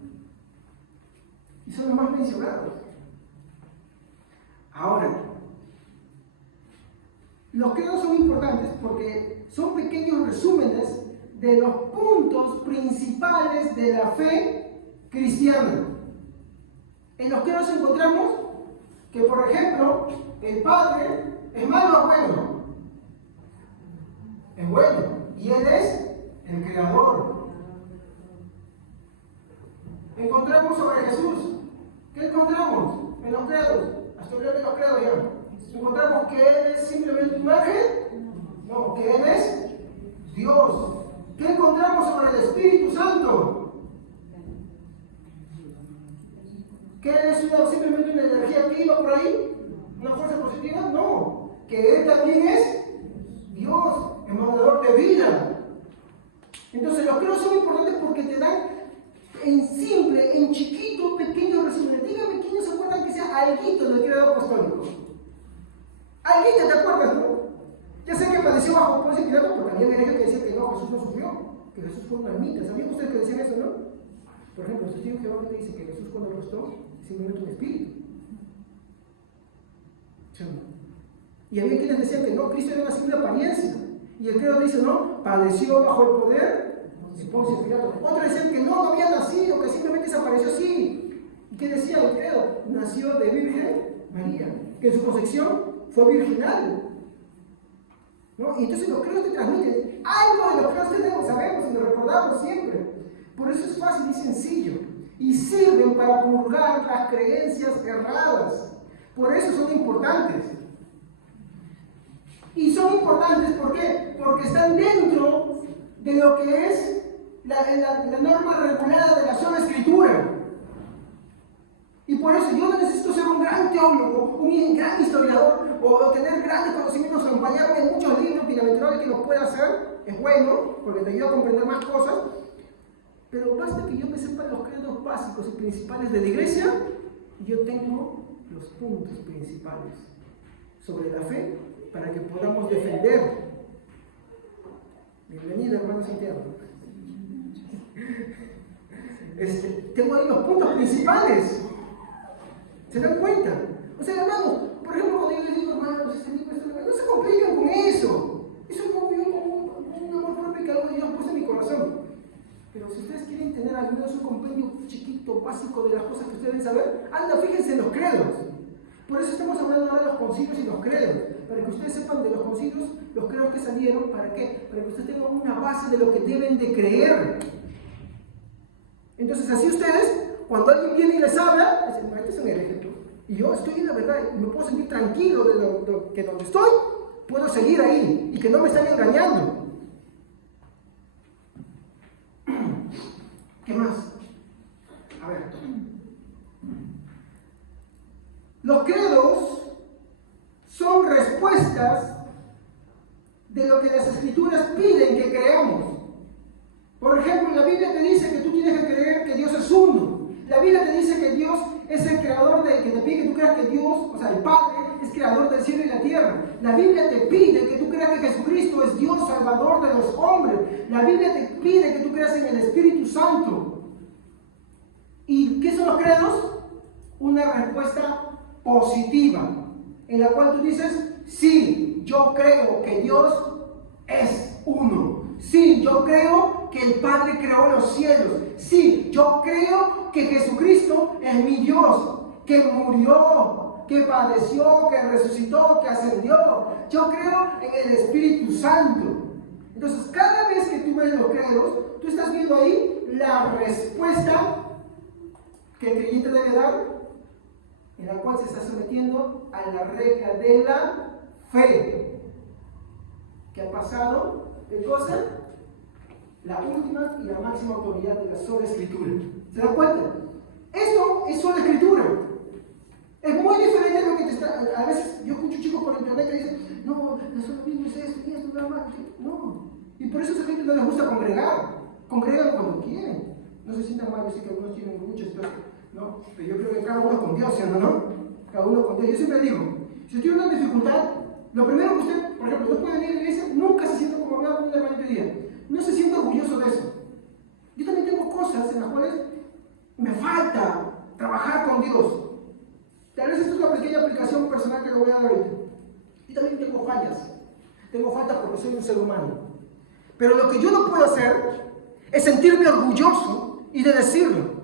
Y son los más mencionados. Ahora, los credos son importantes porque son pequeños resúmenes de los puntos principales de la fe cristiana. En los credos encontramos que, por ejemplo, el Padre es malo o bueno. Es bueno. Y Él es el Creador. Encontramos sobre Jesús. ¿Qué encontramos en los credos? Hasta ahora en los credos ya. ¿Encontramos que Él es simplemente un ángel? No, que Él es Dios. ¿Qué encontramos sobre el Espíritu Santo? ¿Que Él es simplemente una energía activa por ahí? ¿Una fuerza positiva? No. Que Él también es Dios, emanador de vida. Entonces los credos son importantes porque te dan en simple, en chiquito, pequeño resumen. Dígame quiénes se acuerdan que sea alguito del credo apostólico. Alguito, ¿te acuerdas, no? Ya sé que padeció bajo Poncio Pilato, porque había herejes que decían que no, Jesús no sufrió, que Jesús fue una ermita. ¿Sabían ustedes que decían eso, no? Por ejemplo, los testigos de Jehová que dicen que Jesús cuando rostó, simplemente un espíritu. ¿Sí? Y había quienes decían que no, Cristo era una simple apariencia. Y el credo dice, no, padeció bajo el poder de Poncio Pilato. Otros decían que no había nacido, que simplemente desapareció así. ¿Y qué decía el credo? Nació de Virgen María, que en su concepción fue virginal. ¿No? Y entonces los credos te transmiten algo de lo que nosotros sabemos y lo recordamos siempre. Por eso es fácil y sencillo. Y sirven para purgar las creencias erradas. Por eso son importantes. Y son importantes, ¿por qué? Porque están dentro de lo que es la norma regulada de la sola escritura. Y por eso yo no necesito ser un gran teólogo, un gran historiador, o tener grandes conocimientos, acompañarme en muchos libros bienaventurales que los pueda hacer. Es bueno, porque te ayuda a comprender más cosas. Pero basta que yo me sepa los credos básicos y principales de la iglesia, y yo tengo los puntos principales sobre la fe para que podamos defender. Bienvenido, hermano Santiago. Tengo ahí los puntos principales. ¿Se dan cuenta? O sea, hermano, por ejemplo, cuando yo les digo, hermanos, no se complican con eso. Eso es un amor propio que algo Dios ha puesto en mi corazón. Pero si ustedes quieren tener al menos un compendio chiquito, básico de las cosas que ustedes deben saber, anda, fíjense en los credos. Por eso estamos hablando ahora de los concilios y los credos. Para que ustedes sepan de los concilios, los credos que salieron, ¿para qué? Para que ustedes tengan una base de lo que deben de creer. Entonces, así ustedes, cuando alguien viene y les habla, dicen, no, este es un hereje. Y yo estoy en la verdad, y me puedo sentir tranquilo de que donde estoy, puedo seguir ahí, y que no me están engañando. ¿Qué más? A ver. Los credos son respuestas de lo que las escrituras piden que creamos. Por ejemplo, la Biblia te dice que tú tienes que creer que Dios es uno. La Biblia te dice que Dios es el creador que te pide que tú creas que Dios, o sea, el Padre, es creador del cielo y la tierra. La Biblia te pide que tú creas que Jesucristo es Dios, salvador de los hombres. La Biblia te pide que tú creas en el Espíritu Santo. ¿Y qué son los credos? Una respuesta positiva, en la cual tú dices, sí, yo creo que Dios es uno. Sí, yo creo que el Padre creó los cielos. Sí, yo creo que Jesucristo es mi Dios, que murió, que padeció, que resucitó, que ascendió. Yo creo en el Espíritu Santo. Entonces, cada vez que tú ves los credos, tú estás viendo ahí la respuesta que el creyente debe dar, en la cual se está sometiendo a la regla de la fe. ¿Qué ha pasado? ¿Qué cosa? La última y la máxima autoridad de la sola escritura. ¿Se dan cuenta? Esto es sola escritura. Es muy diferente a lo que te está... A veces yo escucho chicos por internet que dicen, no, la sola Biblia es esto y esto, nada más. No. Y por eso a esa gente no les gusta congregar. Congregan cuando quieren. No se sientan mal, yo sé que algunos tienen muchas cosas, ¿no? Pero yo creo que cada uno con Dios, ¿no? Cada uno con Dios. Yo siempre digo, si usted tiene una dificultad, lo primero que usted, por ejemplo, no puede venir a la iglesia, nunca se sienta como hablaba con un hermano que día. No se sienta orgulloso de eso. Yo también tengo cosas en las cuales me falta trabajar con Dios. Tal vez esto es una pequeña aplicación personal que lo voy a dar ahorita. Yo también tengo fallas. Tengo faltas porque soy un ser humano. Pero lo que yo no puedo hacer es sentirme orgulloso y de decirlo.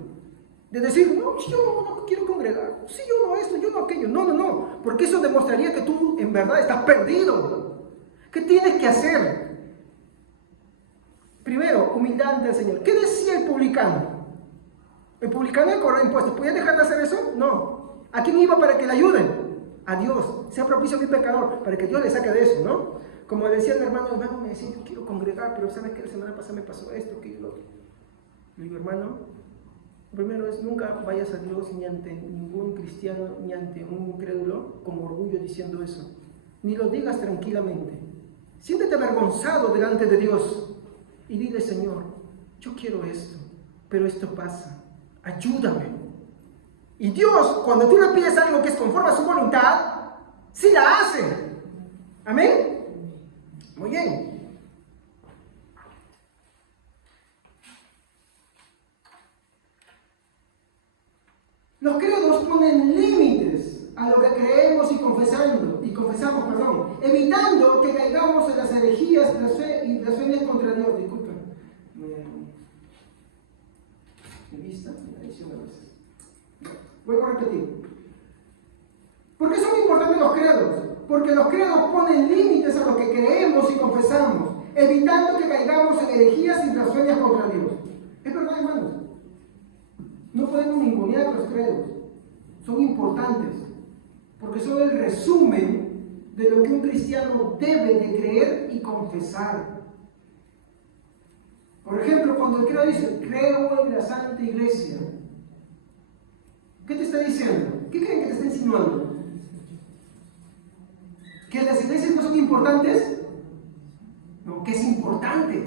De decir, no, yo no quiero congregar. Sí, yo no esto, yo no aquello. No, no, no. Porque eso demostraría que tú en verdad estás perdido. ¿Qué tienes que hacer? Primero, humildad ante el Señor. ¿Qué decía el publicano? El publicano de cobrar impuestos. ¿Podía dejar de hacer eso? No. ¿A quién iba para que le ayuden? A Dios. Sea propicio a mi pecador, para que Dios le saque de eso, ¿no? Como decía el hermano me decía, yo quiero congregar, pero ¿sabes qué? La semana pasada me pasó esto, que lo otro. Le digo, hermano, primero es nunca vayas a Dios ni ante ningún cristiano, ni ante un incrédulo, con orgullo diciendo eso. Ni lo digas tranquilamente. Siéntete avergonzado delante de Dios. y dile, Señor, yo quiero esto, pero esto pasa, ayúdame. Y Dios, cuando tú le pides algo que es conforme a su voluntad, sí la hace. ¿Amén? Muy bien. Los credos ponen límites a lo que creemos y confesamos, evitando que caigamos en las herejías y blasfemias contra Dios. Disculpen, mi vista, mi tradición a veces. Vuelvo a repetir. ¿Por qué son importantes los credos? Porque los credos ponen límites a lo que creemos y confesamos, evitando que caigamos en herejías y blasfemias contra Dios. ¿Es verdad, hermanos? No podemos ningunear los credos. Son importantes, porque son el resumen de lo que un cristiano debe de creer y confesar. Por ejemplo, cuando el credo dice, creo en la Santa Iglesia, ¿qué te está diciendo? ¿Qué creen que te está insinuando? ¿Que las iglesias no son importantes? No, que es importante.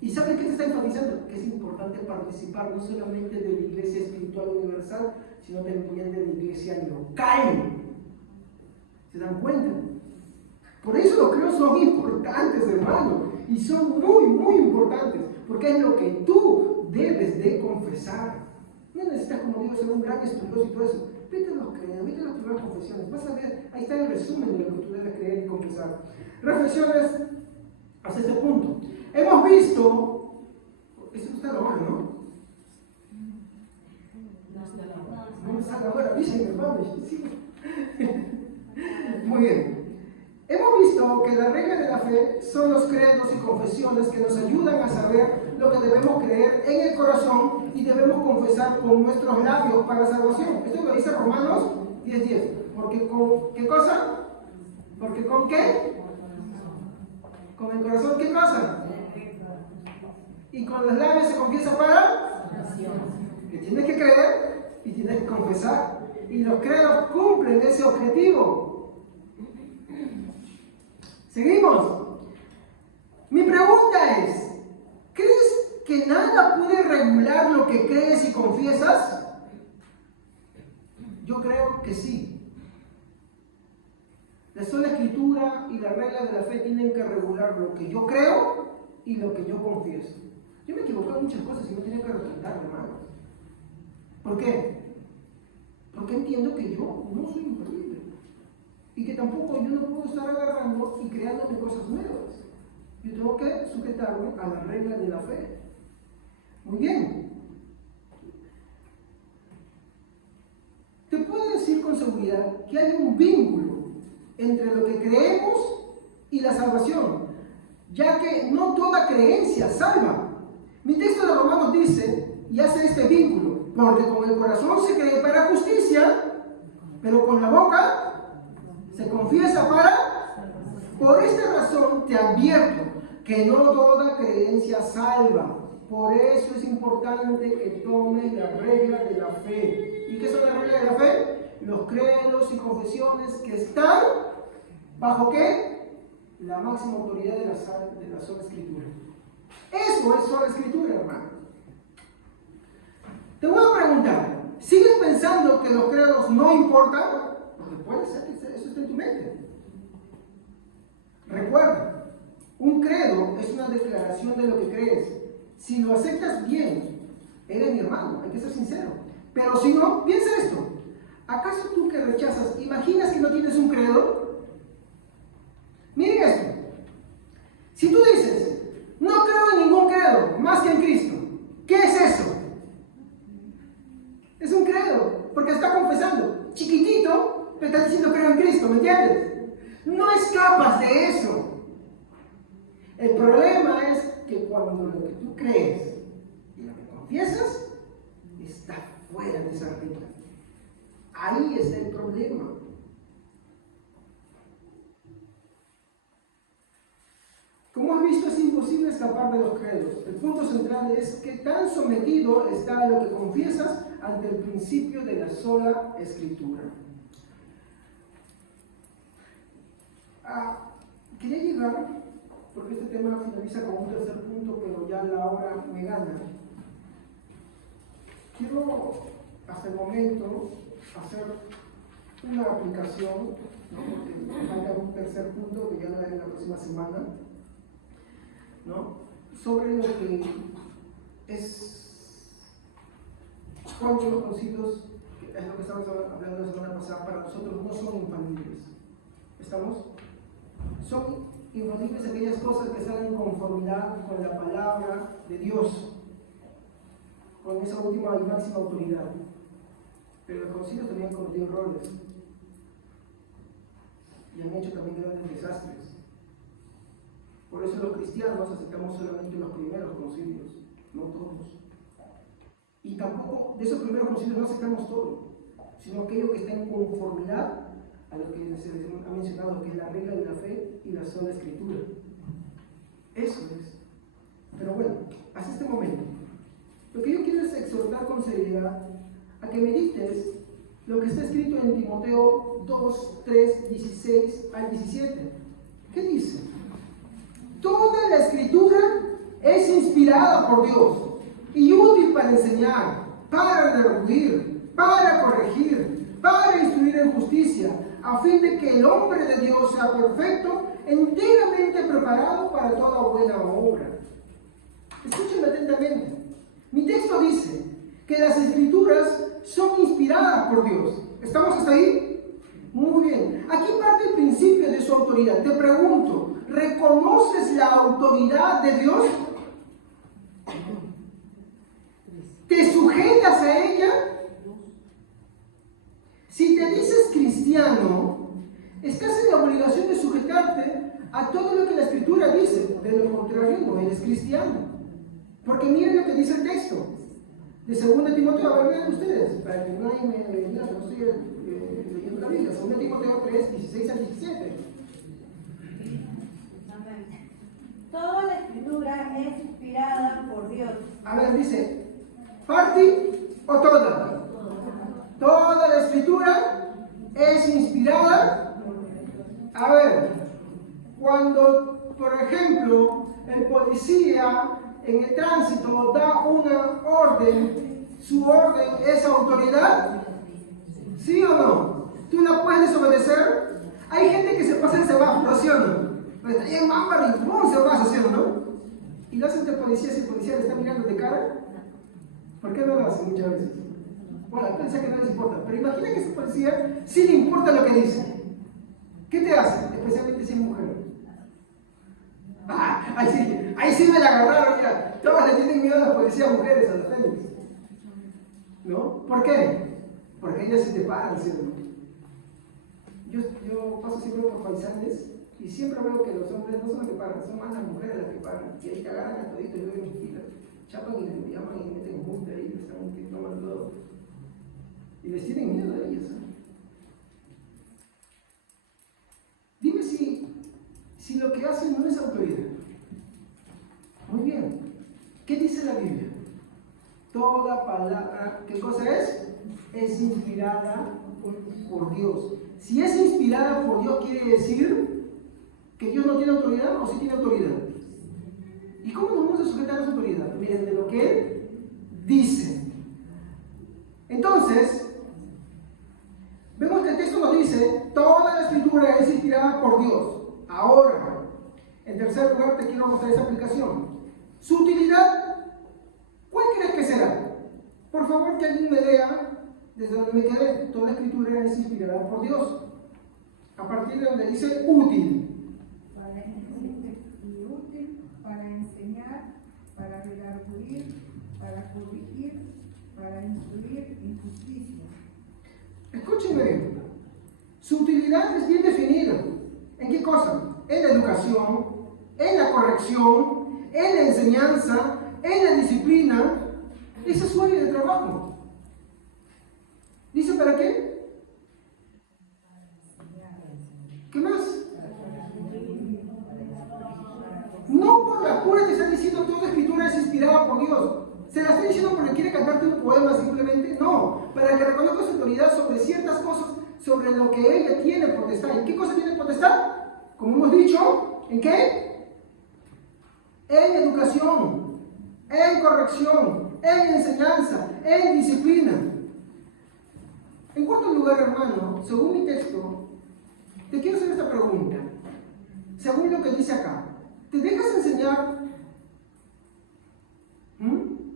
¿Y saben qué te está enfatizando? Que es importante participar no solamente de la iglesia espiritual universal, sino también de la iglesia local. ¿Se dan cuenta? Por eso los credos son importantes, hermano. Y son muy, muy importantes. Porque es lo que tú debes de confesar. No necesitas, como digo, ser un gran estudioso y todo eso. Vete a los credos, vete a las primeras confesiones. Vas a ver, ahí está el resumen de lo que tú debes creer y confesar. Reflexiones hasta este punto. Hemos visto, esto está ahora, ¿no? No está ahora, dicen, hermano. Muy bien. Hemos visto que la regla de la fe son los credos y confesiones que nos ayudan a saber lo que debemos creer en el corazón y debemos confesar con nuestros labios para la salvación. Esto lo dice Romanos 10:10. Porque con ¿qué cosa? Porque con qué? Con el corazón, ¿qué cosa? Y con los labios se confiesa para que tienes que creer y tienes que confesar. Y los credos cumplen ese objetivo. Seguimos. Mi pregunta es, ¿crees que nada puede regular lo que crees y confiesas? Yo creo que sí. La sola escritura y la regla de la fe tienen que regular lo que yo creo y lo que yo confieso. Yo me equivoqué en muchas cosas y no tenía que retratar, hermano. ¿Por qué? Porque entiendo que yo no soy infalible. Y que tampoco yo no puedo estar agarrando y creándome cosas nuevas. Yo tengo que sujetarme a la regla de la fe. Muy bien. Te puedo decir con seguridad que hay un vínculo entre lo que creemos y la salvación, ya que no toda creencia salva. Mi texto de Romanos dice, y hace este vínculo, porque con el corazón se cree para justicia, pero con la boca se confiesa para... Por esta razón te advierto que no toda creencia salva. Por eso es importante que tomes la regla de la fe. ¿Y qué son las reglas de la fe? Los credos y confesiones que están ¿bajo qué? La máxima autoridad de la sola escritura. Eso es sola escritura, hermano. Te voy a preguntar, ¿sigues pensando que los credos no importan? Porque puede ser que eso esté en tu mente. Recuerda, un credo es una declaración de lo que crees. Si lo aceptas bien, eres mi hermano, hay que ser sincero. Pero si no, piensa esto. ¿Acaso tú que rechazas, imaginas que no tienes un credo? Miren esto. Si tú dices, no creo en ningún credo más que en Cristo, ¿qué es eso? Es un credo, porque está confesando, chiquitito, pero está diciendo creo en Cristo, ¿me entiendes? No escapas de eso. El problema es que cuando lo que tú crees y lo que confiesas está fuera de esa regla. Ahí está el problema. Como has visto, es imposible escapar de los credos. El punto central es que tan sometido está lo que confiesas ante el principio de la sola escritura. Quería llegar, porque este tema finaliza con un tercer punto, pero ya la hora me gana. Quiero, hasta el momento, hacer una aplicación, ¿no? Porque me falta un tercer punto que ya lo haré la próxima semana, ¿no? Sobre lo que es cuando los concilios, que es lo que estábamos hablando la semana pasada, para nosotros no son infalibles. ¿Estamos? Son infalibles aquellas cosas que están en conformidad con la palabra de Dios, con esa última y máxima autoridad. Pero los concilios también han cometido errores y han hecho también grandes desastres. Por eso los cristianos aceptamos solamente los primeros concilios, no todos. Y tampoco de esos primeros concilios no aceptamos todo, sino aquello que está en conformidad a lo que se les ha mencionado, que es la regla de la fe y la sola escritura. Eso es. Pero bueno, hasta este momento, lo que yo quiero es exhortar con seriedad a que medites lo que está escrito en Timoteo 2, 3, 16 al 17. ¿Qué dice? Toda la escritura es inspirada por Dios y útil para enseñar, para redarguir, para corregir, para instruir en justicia, a fin de que el hombre de Dios sea perfecto, enteramente preparado para toda buena obra. Escúchenme atentamente. Mi texto dice que las escrituras son inspiradas por Dios. ¿Estamos hasta ahí? Muy bien. Aquí parte el principio de su autoridad. Te pregunto, ¿reconoces la autoridad de Dios? ¿Te sujetas a ella? Si te dices cristiano, estás en la obligación de sujetarte a todo lo que la Escritura dice. De lo contrario, no eres cristiano. Porque miren lo que dice el texto de 2 Timoteo. A ver, vean ustedes, para que nadie me diga que no estoy leyendo la Biblia. 2 Timoteo 3, 16 al 17. Toda la escritura es inspirada por Dios. A ver, dice, ¿parti o toda? Toda la escritura es inspirada. A ver, cuando, por ejemplo, el policía en el tránsito da una orden, ¿su orden es autoridad? ¿Sí o no? ¿Tú la puedes desobedecer? Hay gente que se pasa el semáforo, ¿sí o no? Pues está bien mámbaro y ¡pum! Se va, ¿sí o no? Y lo hacen de policía si el policía le está mirando de cara. ¿Por qué no lo hacen muchas veces? Bueno, pensé que no les importa, pero imagina que ese policía sí le importa lo que dice. ¿Qué te hace? Especialmente si es mujer. Ah, ahí sí me la agarraron ya. Todas le tienen miedo a las policías mujeres, a las fénix. ¿No? ¿Por qué? Porque ellas se te paran, ¿sí o no? Yo paso siempre por paisajes y siempre veo que los hombres no son los que paran, son más las mujeres las que paran. Y ahí te agarran a todito y luego mentira. Chapan y les llaman y meten junta ahí, les están tomando todo. Y les tienen miedo a ellos. Dime si lo que hacen no es autoridad. Muy bien. ¿Qué dice la Biblia? Toda palabra, ¿qué cosa es? Es inspirada por Dios. Si es inspirada por Dios, quiere decir que Dios no tiene autoridad o sí tiene autoridad. ¿Y cómo nos vamos a sujetar a esa autoridad? Mediante lo que Él dice. Entonces, vemos que el texto nos dice, toda la escritura es inspirada por Dios. Ahora, en tercer lugar te quiero mostrar esa aplicación. Su utilidad, ¿cuál crees que será? Por favor, que alguien me lea desde donde me quedé. Toda la escritura es inspirada por Dios. A partir de donde dice útil. Y útil para enseñar, para redarguir, para corregir, para instruir en justicia. Escúchenme bien. Su utilidad es bien definida. ¿En qué cosa? En la educación, en la corrección, en la enseñanza, en la disciplina. Esa es su área de trabajo. ¿Dice para qué? ¿Qué más? No por la pura que está diciendo toda escritura es inspirada por Dios. ¿Se la está diciendo porque quiere cantarte un poema simplemente? No, para que reconozca su autoridad sobre ciertas cosas, sobre lo que ella tiene potestad. ¿En qué cosa tiene potestad? Como hemos dicho, ¿en qué? en educación, en corrección, en enseñanza, en disciplina. En cuarto lugar, hermano, según mi texto, te quiero hacer esta pregunta. Según lo que dice acá, ¿te dejas enseñar?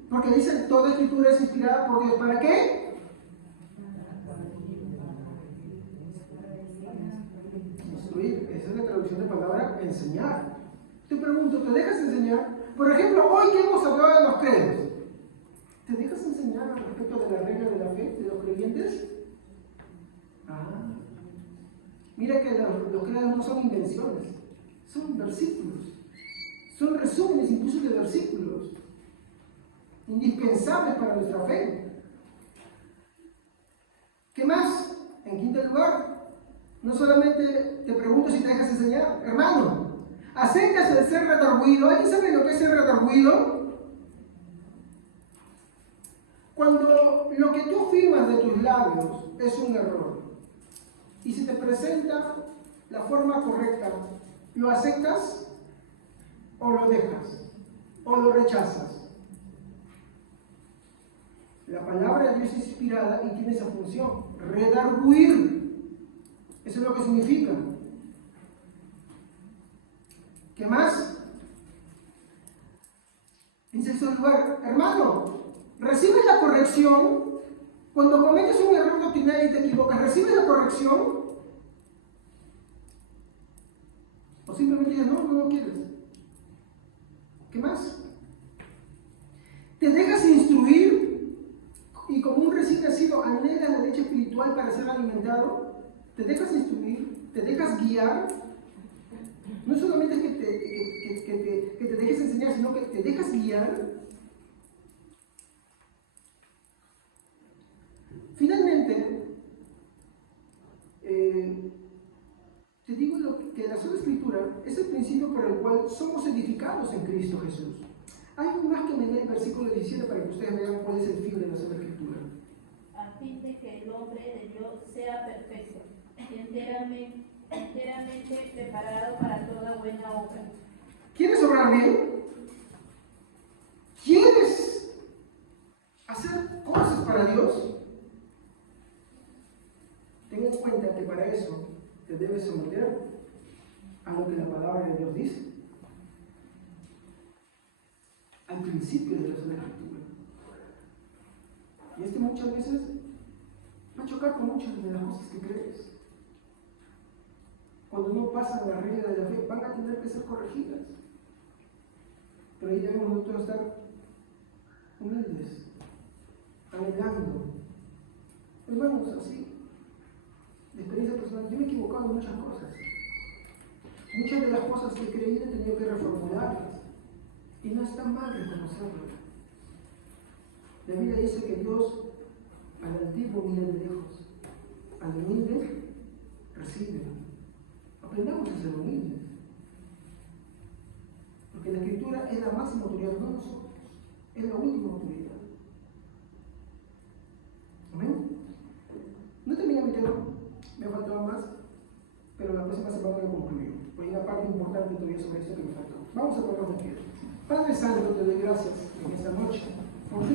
Porque dice, toda escritura es inspirada por Dios. ¿Para qué? Instruir. Esa es la traducción de palabra enseñar. Te pregunto, ¿te dejas enseñar? Por ejemplo, hoy que hemos hablado de los credos, ¿te dejas enseñar al respecto de la regla de la fe de los creyentes? Mira que los credos no son invenciones, son versículos, son resúmenes incluso de versículos, indispensables para nuestra fe. ¿Qué más? En quinto lugar, no solamente te pregunto si te dejas enseñar, hermano, ¿aceptas el ser redarguido? ¿Alguien sabe lo que es ser redarguido? Cuando lo que tú afirmas de tus labios es un error y se te presenta la forma correcta, ¿lo aceptas o lo dejas o lo rechazas? La palabra de Dios es inspirada y tiene esa función, redarguir. Eso es lo que significa. ¿Qué más? En sexto lugar, hermano, ¿recibes la corrección? Cuando cometes un error doctrinal y te equivocas, ¿recibes la corrección? ¿O simplemente dices, no quieres? ¿Qué más? ¿Te dejas instruir y como un recién nacido anhelas la leche espiritual para ser alimentado? ¿Te dejas instruir? ¿Te dejas guiar? No solamente es que te dejes enseñar, sino que te dejas guiar. Finalmente, te digo que la sola escritura es el principio por el cual somos edificados en Cristo Jesús. Hay algo más que me dé el versículo 17 para que ustedes vean cuál es el fin de la sola escritura. A fin de que el hombre de Dios sea perfecto, enteramente preparado para toda buena obra. ¿Quieres obrar bien? ¿Quieres hacer cosas para Dios? Ten en cuenta que para eso te debes someter a lo que la palabra de Dios dice, al principio de la sola escritura. Y muchas veces va a chocar con muchas de las cosas que crees. Cuando no pasan la regla de la fe, van a tener que ser corregidas. Pero ahí debemos nosotros estar humildes, anhelando. Hermanos, así, de experiencia personal, yo me he equivocado en muchas cosas. Muchas de las cosas que he creído he tenido que reformularlas. Y no está mal reconocerlo. La Biblia dice que Dios al antiguo mira de lejos, al humilde recibe. Aprendamos a ser humildes. Porque la Escritura es la máxima autoridad, no nosotros. Es la última autoridad. ¿Amén? No terminé mi tema, me faltaba más, pero la próxima semana lo concluyo. Porque hay una parte importante todavía sobre esto que me faltó. Vamos a ponernos de pie. Padre Santo, te doy gracias en esta noche, porque